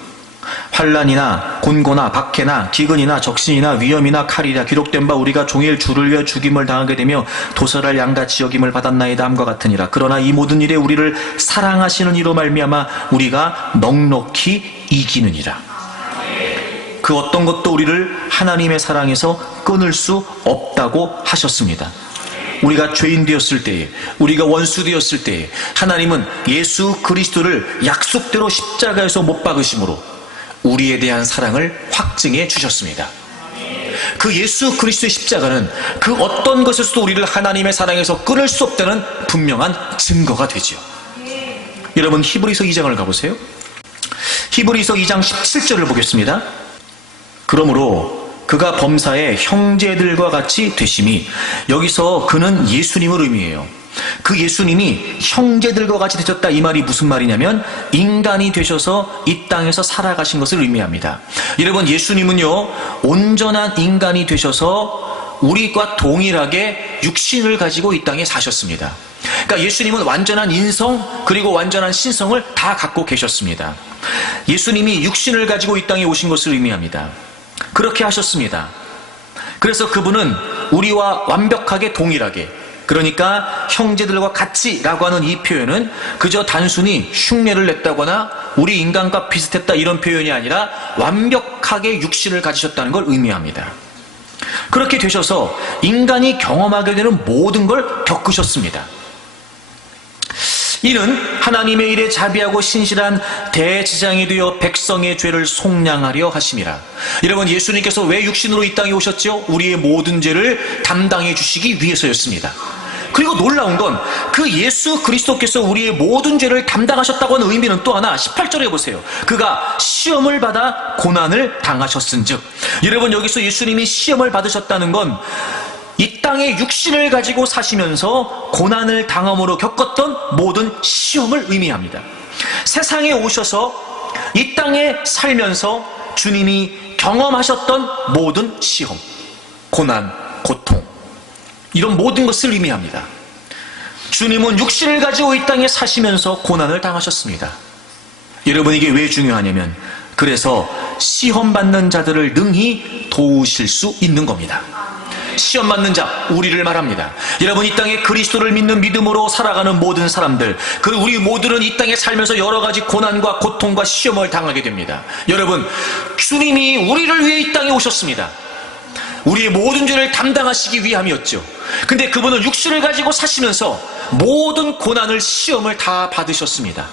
환난이나 곤고나 박해나 기근이나 적신이나 위험이나 칼이라 기록된 바 우리가 종일 주를 위해 죽임을 당하게 되며 도살할 양같이 여김을 받았나이다 함과 같으니라. 그러나 이 모든 일에 우리를 사랑하시는 이로 말미암아 우리가 넉넉히 이기느니라. 그 어떤 것도 우리를 하나님의 사랑에서 끊을 수 없다고 하셨습니다. 우리가 죄인 되었을 때에, 우리가 원수 되었을 때에 하나님은 예수 그리스도를 약속대로 십자가에서 못 박으심으로 우리에 대한 사랑을 확증해 주셨습니다. 그 예수 그리스도의 십자가는 그 어떤 것에서도 우리를 하나님의 사랑에서 끊을 수 없다는 분명한 증거가 되죠. 여러분, 히브리서 2장을 가보세요. 히브리서 2장 17절을 보겠습니다. 그러므로 그가 범사의 형제들과 같이 되심이, 여기서 그는 예수님을 의미해요. 그 예수님이 형제들과 같이 되셨다, 이 말이 무슨 말이냐면 인간이 되셔서 이 땅에서 살아가신 것을 의미합니다. 여러분, 예수님은요 온전한 인간이 되셔서 우리과 동일하게 육신을 가지고 이 땅에 사셨습니다. 그러니까 예수님은 완전한 인성 그리고 완전한 신성을 다 갖고 계셨습니다. 예수님이 육신을 가지고 이 땅에 오신 것을 의미합니다. 그렇게 하셨습니다. 그래서 그분은 우리와 완벽하게 동일하게, 그러니까 형제들과 같이라고 하는 이 표현은 그저 단순히 흉내를 냈다거나 우리 인간과 비슷했다 이런 표현이 아니라 완벽하게 육신을 가지셨다는 걸 의미합니다. 그렇게 되셔서 인간이 경험하게 되는 모든 걸 겪으셨습니다. 이는 하나님의 일에 자비하고 신실한 대제사장이 되어 백성의 죄를 속량하려 하심이라. 여러분, 예수님께서 왜 육신으로 이 땅에 오셨죠? 우리의 모든 죄를 담당해 주시기 위해서였습니다. 그리고 놀라운 건 그 예수 그리스도께서 우리의 모든 죄를 담당하셨다고 하는 의미는 또 하나, 18절에 보세요. 그가 시험을 받아 고난을 당하셨은즉. 여러분, 여기서 예수님이 시험을 받으셨다는 건 이 땅에 육신을 가지고 사시면서 고난을 당함으로 겪었던 모든 시험을 의미합니다. 세상에 오셔서 이 땅에 살면서 주님이 경험하셨던 모든 시험, 고난, 고통, 이런 모든 것을 의미합니다. 주님은 육신을 가지고 이 땅에 사시면서 고난을 당하셨습니다. 여러분, 이게 왜 중요하냐면 그래서 시험받는 자들을 능히 도우실 수 있는 겁니다. 시험 받는 자, 우리를 말합니다. 여러분, 이 땅에 그리스도를 믿는 믿음으로 살아가는 모든 사람들, 그리고 우리 모두는 이 땅에 살면서 여러 가지 고난과 고통과 시험을 당하게 됩니다. 여러분, 주님이 우리를 위해 이 땅에 오셨습니다. 우리의 모든 죄를 담당하시기 위함이었죠. 근데 그분은 육신을 가지고 사시면서 모든 고난을, 시험을 다 받으셨습니다.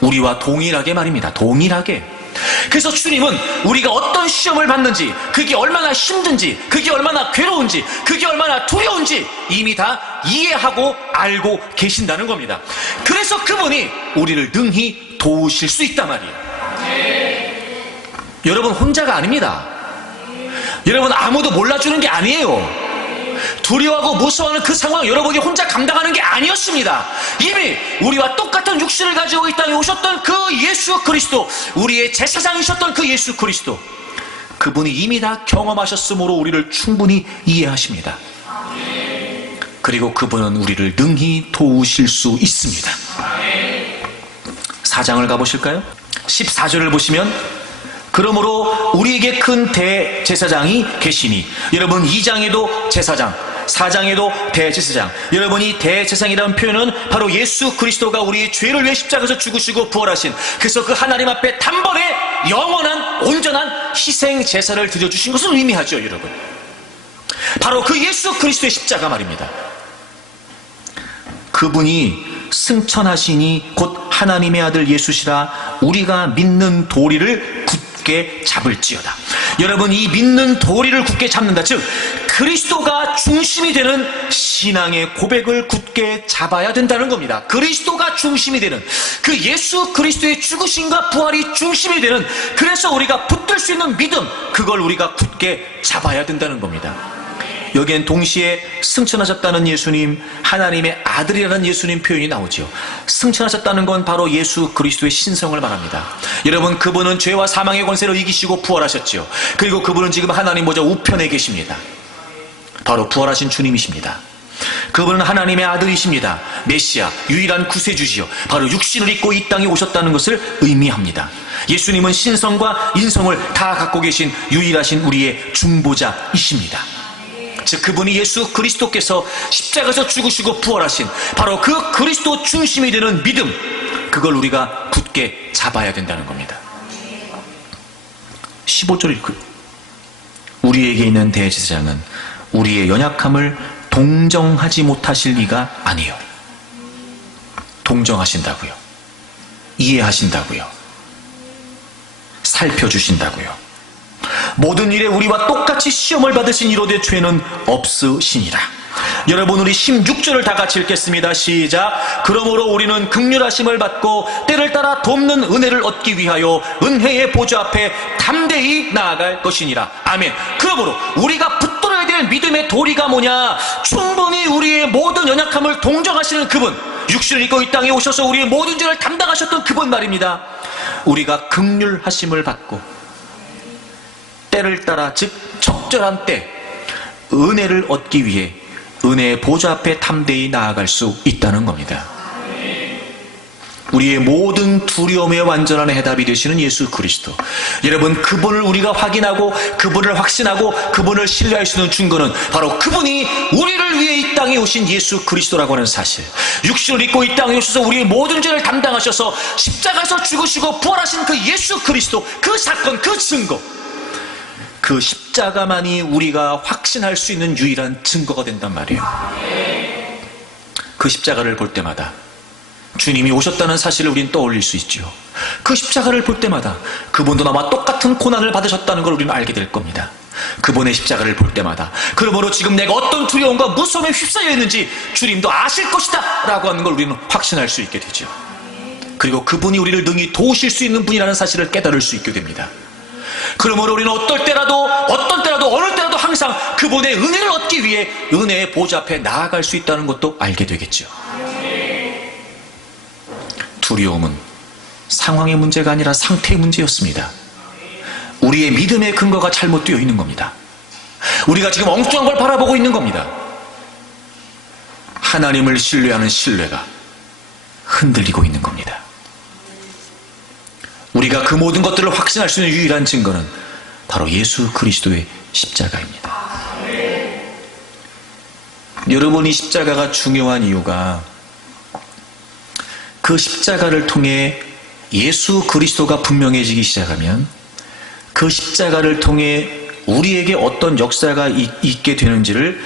우리와 동일하게 말입니다. 동일하게. 그래서 주님은 우리가 어떤 시험을 받는지, 그게 얼마나 힘든지, 그게 얼마나 괴로운지, 그게 얼마나 두려운지 이미 다 이해하고 알고 계신다는 겁니다. 그래서 그분이 우리를 능히 도우실 수 있단 말이에요. 여러분, 혼자가 아닙니다. 여러분, 아무도 몰라주는 게 아니에요. 두려워하고 무서워하는 그 상황 여러분이 혼자 감당하는 게 아니었습니다. 이미 우리와 똑같은 육신을 가지고 이 땅에 오셨던 그 예수 그리스도, 우리의 제사장이셨던 그 예수 그리스도, 그분이 이미 다 경험하셨으므로 우리를 충분히 이해하십니다. 그리고 그분은 우리를 능히 도우실 수 있습니다. 4장을 가보실까요? 14절을 보시면 그러므로 우리에게 큰 대제사장이 계시니, 여러분 2장에도 제사장, 4장에도 대제사장, 여러분 이 대제사장이라는 표현은 바로 예수 그리스도가 우리의 죄를 위해 십자가에서 죽으시고 부활하신, 그래서 그 하나님 앞에 단번에 영원한 온전한 희생 제사를 드려주신 것을 의미하죠. 여러분, 바로 그 예수 그리스도의 십자가 말입니다. 그분이 승천하시니 곧 하나님의 아들 예수시라 우리가 믿는 도리를 굳게 잡을지어다. 여러분, 이 믿는 도리를 굳게 잡는다, 즉 그리스도가 중심이 되는 신앙의 고백을 굳게 잡아야 된다는 겁니다. 그리스도가 중심이 되는, 그 예수 그리스도의 죽으심과 부활이 중심이 되는, 그래서 우리가 붙들 수 있는 믿음, 그걸 우리가 굳게 잡아야 된다는 겁니다. 여기엔 동시에 승천하셨다는 예수님, 하나님의 아들이라는 예수님 표현이 나오죠. 승천하셨다는 건 바로 예수 그리스도의 신성을 말합니다. 여러분, 그분은 죄와 사망의 권세를 이기시고 부활하셨죠. 그리고 그분은 지금 하나님 보좌 우편에 계십니다. 바로 부활하신 주님이십니다. 그분은 하나님의 아들이십니다. 메시아, 유일한 구세주시요, 바로 육신을 입고 이 땅에 오셨다는 것을 의미합니다. 예수님은 신성과 인성을 다 갖고 계신 유일하신 우리의 중보자이십니다. 즉 그분이 예수 그리스도께서 십자가에서 죽으시고 부활하신 바로 그 그리스도 중심이 되는 믿음, 그걸 우리가 굳게 잡아야 된다는 겁니다. 15절 우리에게 있는 대제사장은 우리의 연약함을 동정하지 못하실 리가 아니요. 동정하신다고요. 이해하신다고요. 살펴주신다고요. 모든 일에 우리와 똑같이 시험을 받으신 이로되 죄는 없으시니라. 여러분, 우리 16절을 다 같이 읽겠습니다. 시작. 그러므로 우리는 긍휼하심을 받고 때를 따라 돕는 은혜를 얻기 위하여 은혜의 보좌 앞에 담대히 나아갈 것이니라. 아멘. 그러므로 우리가 붙들어야 될 믿음의 도리가 뭐냐? 충분히 우리의 모든 연약함을 동정하시는 그분, 육신을 입고 이 땅에 오셔서 우리의 모든 죄를 담당하셨던 그분 말입니다. 우리가 긍휼하심을 받고 때를 따라, 즉 적절한 때 은혜를 얻기 위해 은혜의 보좌 앞에 담대히 나아갈 수 있다는 겁니다. 우리의 모든 두려움의 완전한 해답이 되시는 예수 그리스도. 여러분, 그분을 우리가 확인하고 그분을 확신하고 그분을 신뢰할 수 있는 증거는 바로 그분이 우리를 위해 이 땅에 오신 예수 그리스도라고 하는 사실. 육신을 입고 이 땅에 오셔서 우리의 모든 죄를 담당하셔서 십자가에서 죽으시고 부활하신 그 예수 그리스도, 그 사건, 그 증거, 그 십자가만이 우리가 확신할 수 있는 유일한 증거가 된단 말이에요. 그 십자가를 볼 때마다 주님이 오셨다는 사실을 우리는 떠올릴 수 있죠. 그 십자가를 볼 때마다 그분도 나와 똑같은 고난을 받으셨다는 걸 우리는 알게 될 겁니다. 그분의 십자가를 볼 때마다, 그러므로 지금 내가 어떤 두려움과 무서움에 휩싸여 있는지 주님도 아실 것이다 라고 하는 걸 우리는 확신할 수 있게 되죠. 그리고 그분이 우리를 능히 도우실 수 있는 분이라는 사실을 깨달을 수 있게 됩니다. 그러므로 우리는 어떤 때라도 어느 때라도 항상 그분의 은혜를 얻기 위해 은혜의 보좌 앞에 나아갈 수 있다는 것도 알게 되겠죠. 두려움은 상황의 문제가 아니라 상태의 문제였습니다. 우리의 믿음의 근거가 잘못되어 있는 겁니다. 우리가 지금 엉뚱한 걸 바라보고 있는 겁니다. 하나님을 신뢰하는 신뢰가 흔들리고 있는 겁니다. 우리가 그 모든 것들을 확신할 수 있는 유일한 증거는 바로 예수 그리스도의 십자가입니다. 여러분, 이 십자가가 중요한 이유가 그 십자가를 통해 예수 그리스도가 분명해지기 시작하면 그 십자가를 통해 우리에게 어떤 역사가 있게 되는지를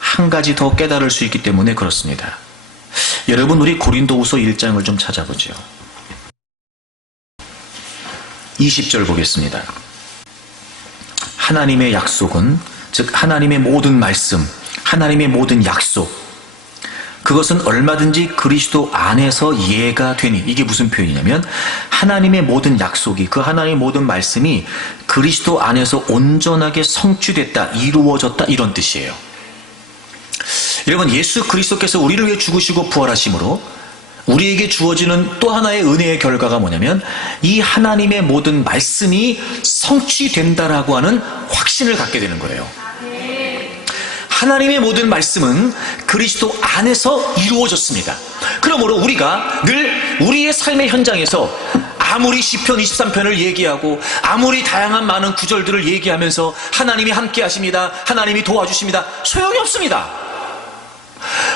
한 가지 더 깨달을 수 있기 때문에 그렇습니다. 여러분, 우리 고린도후서 1장을 좀 찾아보죠. 20절 보겠습니다. 하나님의 약속은, 즉 하나님의 모든 말씀, 하나님의 모든 약속, 그것은 얼마든지 그리스도 안에서 이해가 되니. 이게 무슨 표현이냐면 하나님의 모든 약속이, 그 하나님의 모든 말씀이 그리스도 안에서 온전하게 성취됐다, 이루어졌다, 이런 뜻이에요. 여러분, 예수 그리스도께서 우리를 위해 죽으시고 부활하심으로 우리에게 주어지는 또 하나의 은혜의 결과가 뭐냐면 이 하나님의 모든 말씀이 성취된다라고 하는 확신을 갖게 되는 거예요. 하나님의 모든 말씀은 그리스도 안에서 이루어졌습니다. 그러므로 우리가 늘 우리의 삶의 현장에서 아무리 시편 23편을 얘기하고 아무리 다양한 많은 구절들을 얘기하면서 하나님이 함께 하십니다, 하나님이 도와주십니다, 소용이 없습니다.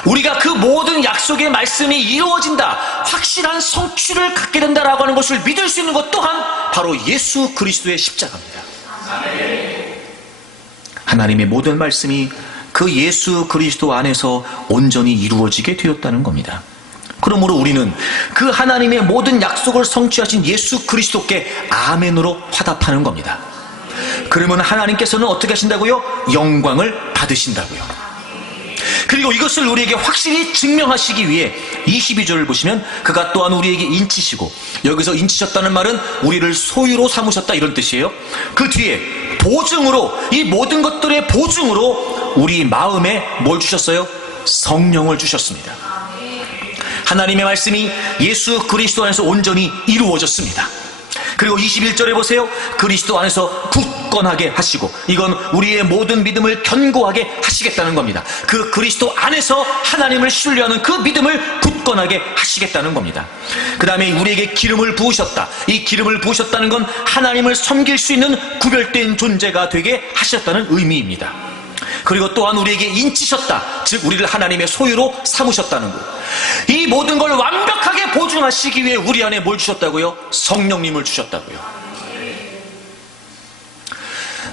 우리가 그 모든 약속의 말씀이 이루어진다, 확실한 성취를 갖게 된다라고 하는 것을 믿을 수 있는 것 또한 바로 예수 그리스도의 십자가입니다. 하나님의 모든 말씀이 그 예수 그리스도 안에서 온전히 이루어지게 되었다는 겁니다. 그러므로 우리는 그 하나님의 모든 약속을 성취하신 예수 그리스도께 아멘으로 화답하는 겁니다. 그러면 하나님께서는 어떻게 하신다고요? 영광을 받으신다고요. 그리고 이것을 우리에게 확실히 증명하시기 위해 22절을 보시면 그가 또한 우리에게 인치시고, 여기서 인치셨다는 말은 우리를 소유로 삼으셨다, 이런 뜻이에요. 그 뒤에 보증으로, 이 모든 것들의 보증으로 우리 마음에 뭘 주셨어요? 성령을 주셨습니다. 하나님의 말씀이 예수 그리스도 안에서 온전히 이루어졌습니다. 그리고 21절에 보세요. 그리스도 안에서 굳건하게 하시고, 이건 우리의 모든 믿음을 견고하게 하시겠다는 겁니다. 그 그리스도 안에서 하나님을 신뢰하는 그 믿음을 굳건하게 하시겠다는 겁니다. 그 다음에 우리에게 기름을 부으셨다. 이 기름을 부으셨다는 건 하나님을 섬길 수 있는 구별된 존재가 되게 하셨다는 의미입니다. 그리고 또한 우리에게 인치셨다, 즉 우리를 하나님의 소유로 삼으셨다는 것. 이 모든 걸 완벽하게 보증하시기 위해 우리 안에 뭘 주셨다고요? 성령님을 주셨다고요.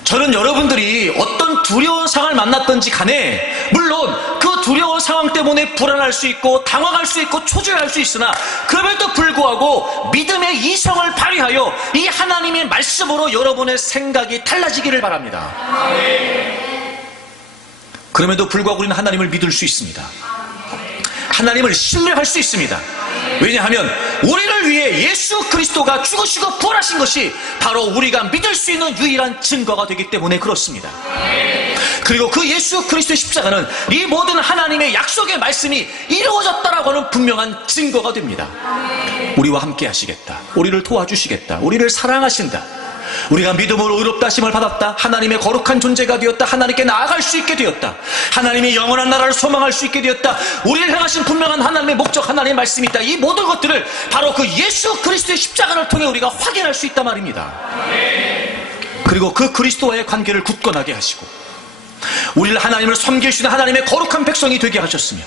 저는 여러분들이 어떤 두려운 상황을 만났던지 간에, 물론 그 두려운 상황 때문에 불안할 수 있고 당황할 수 있고 초조해할 수 있으나 그럼에도 불구하고 믿음의 이성을 발휘하여 이 하나님의 말씀으로 여러분의 생각이 달라지기를 바랍니다. 그럼에도 불구하고 우리는 하나님을 믿을 수 있습니다. 하나님을 신뢰할 수 있습니다. 왜냐하면 우리를 위해 예수 그리스도가 죽으시고 부활하신 것이 바로 우리가 믿을 수 있는 유일한 증거가 되기 때문에 그렇습니다. 그리고 그 예수 그리스도의 십자가는 이 모든 하나님의 약속의 말씀이 이루어졌다라고 하는 분명한 증거가 됩니다. 우리와 함께 하시겠다, 우리를 도와주시겠다, 우리를 사랑하신다, 우리가 믿음으로 의롭다 하심을 받았다, 하나님의 거룩한 존재가 되었다, 하나님께 나아갈 수 있게 되었다, 하나님의 영원한 나라를 소망할 수 있게 되었다, 우리를 향하신 분명한 하나님의 목적, 하나님의 말씀이 있다. 이 모든 것들을 바로 그 예수 그리스도의 십자가를 통해 우리가 확인할 수 있단 말입니다. 그리고 그 그리스도와의 관계를 굳건하게 하시고 우리를 하나님을 섬길 수 있는 하나님의 거룩한 백성이 되게 하셨으며,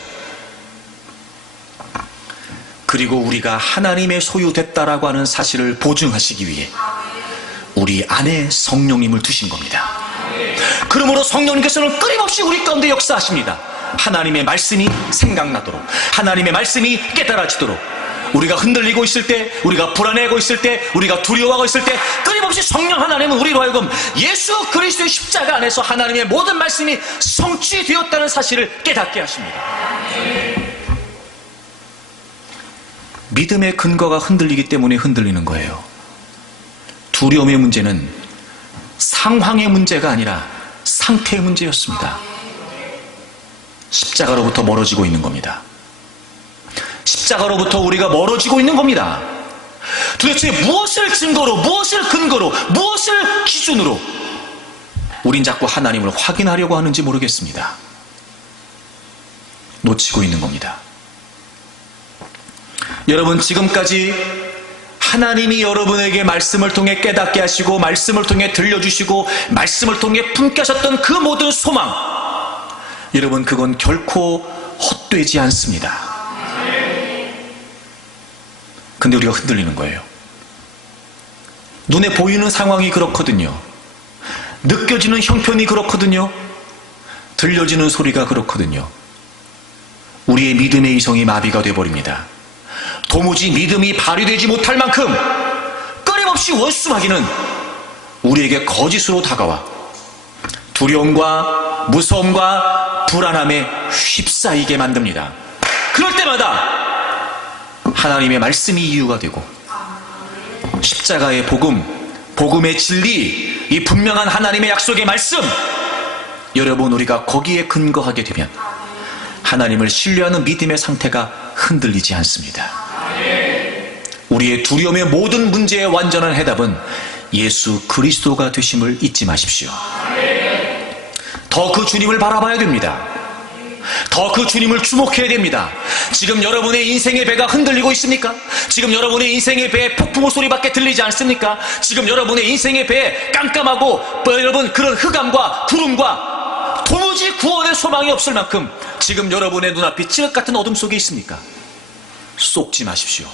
그리고 우리가 하나님의 소유됐다라고 하는 사실을 보증하시기 위해 우리 안에 성령님을 두신 겁니다. 그러므로 성령님께서는 끊임없이 우리 가운데 역사하십니다. 하나님의 말씀이 생각나도록, 하나님의 말씀이 깨달아지도록, 우리가 흔들리고 있을 때, 우리가 불안해하고 있을 때, 우리가 두려워하고 있을 때 끊임없이 성령 하나님은 우리로 하여금 예수 그리스도의 십자가 안에서 하나님의 모든 말씀이 성취되었다는 사실을 깨닫게 하십니다. 믿음의 근거가 흔들리기 때문에 흔들리는 거예요. 두려움의 문제는 상황의 문제가 아니라 상태의 문제였습니다. 십자가로부터 멀어지고 있는 겁니다. 십자가로부터 우리가 멀어지고 있는 겁니다. 도대체 무엇을 증거로, 무엇을 근거로, 무엇을 기준으로 우린 자꾸 하나님을 확인하려고 하는지 모르겠습니다. 놓치고 있는 겁니다. 여러분, 지금까지 하나님이 여러분에게 말씀을 통해 깨닫게 하시고 말씀을 통해 들려주시고 말씀을 통해 품게 하셨던 그 모든 소망, 여러분, 그건 결코 헛되지 않습니다. 근데 우리가 흔들리는 거예요. 눈에 보이는 상황이 그렇거든요. 느껴지는 형편이 그렇거든요. 들려지는 소리가 그렇거든요. 우리의 믿음의 이성이 마비가 되어버립니다. 도무지 믿음이 발휘되지 못할 만큼 끊임없이 원수마귀는 우리에게 거짓으로 다가와 두려움과 무서움과 불안함에 휩싸이게 만듭니다. 그럴 때마다 하나님의 말씀이 이유가 되고 십자가의 복음, 복음의 진리, 이 분명한 하나님의 약속의 말씀, 여러분, 우리가 거기에 근거하게 되면 하나님을 신뢰하는 믿음의 상태가 흔들리지 않습니다. 우리의 두려움의 모든 문제의 완전한 해답은 예수 그리스도가 되심을 잊지 마십시오. 더 그 주님을 바라봐야 됩니다. 더 그 주님을 주목해야 됩니다. 지금 여러분의 인생의 배가 흔들리고 있습니까? 지금 여러분의 인생의 배에 폭풍우 소리밖에 들리지 않습니까? 지금 여러분의 인생의 배에 깜깜하고 여러분 그런 흑암과 구름과 도무지 구원의 소망이 없을 만큼 지금 여러분의 눈앞이 칠흑 같은 어둠 속에 있습니까? 쏟지 마십시오.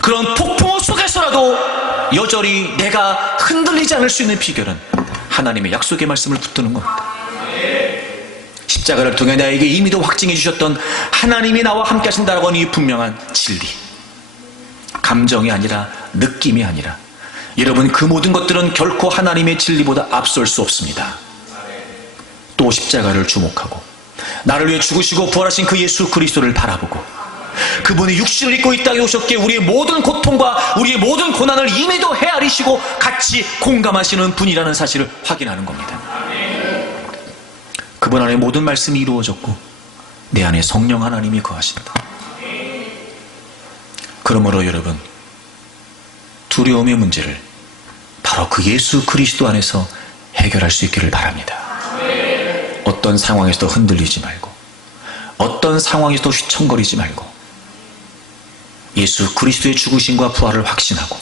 그런 폭풍우 속에서라도 여전히 내가 흔들리지 않을 수 있는 비결은 하나님의 약속의 말씀을 붙드는 겁니다. 십자가를 통해 나에게 이미도 확증해 주셨던 하나님이 나와 함께 하신다라고 하는 이 분명한 진리, 감정이 아니라 느낌이 아니라, 여러분, 그 모든 것들은 결코 하나님의 진리보다 앞설 수 없습니다. 또 십자가를 주목하고 나를 위해 죽으시고 부활하신 그 예수 그리스도를 바라보고 그분이 육신을 입고 이 땅에 오셨기에 우리의 모든 고통과 우리의 모든 고난을 임의도 헤아리시고 같이 공감하시는 분이라는 사실을 확인하는 겁니다. 그분 안에 모든 말씀이 이루어졌고 내 안에 성령 하나님이 거하신다. 그러므로 여러분, 두려움의 문제를 바로 그 예수 그리스도 안에서 해결할 수 있기를 바랍니다. 어떤 상황에서도 흔들리지 말고 어떤 상황에서도 휘청거리지 말고 예수 그리스도의 죽으심과 부활을 확신하고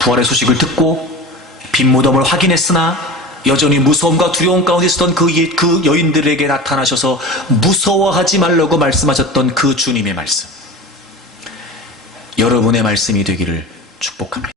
부활의 소식을 듣고 빈 무덤을 확인했으나 여전히 무서움과 두려움 가운데 있었던 그 여인들에게 나타나셔서 무서워하지 말라고 말씀하셨던 그 주님의 말씀, 여러분의 말씀이 되기를 축복합니다.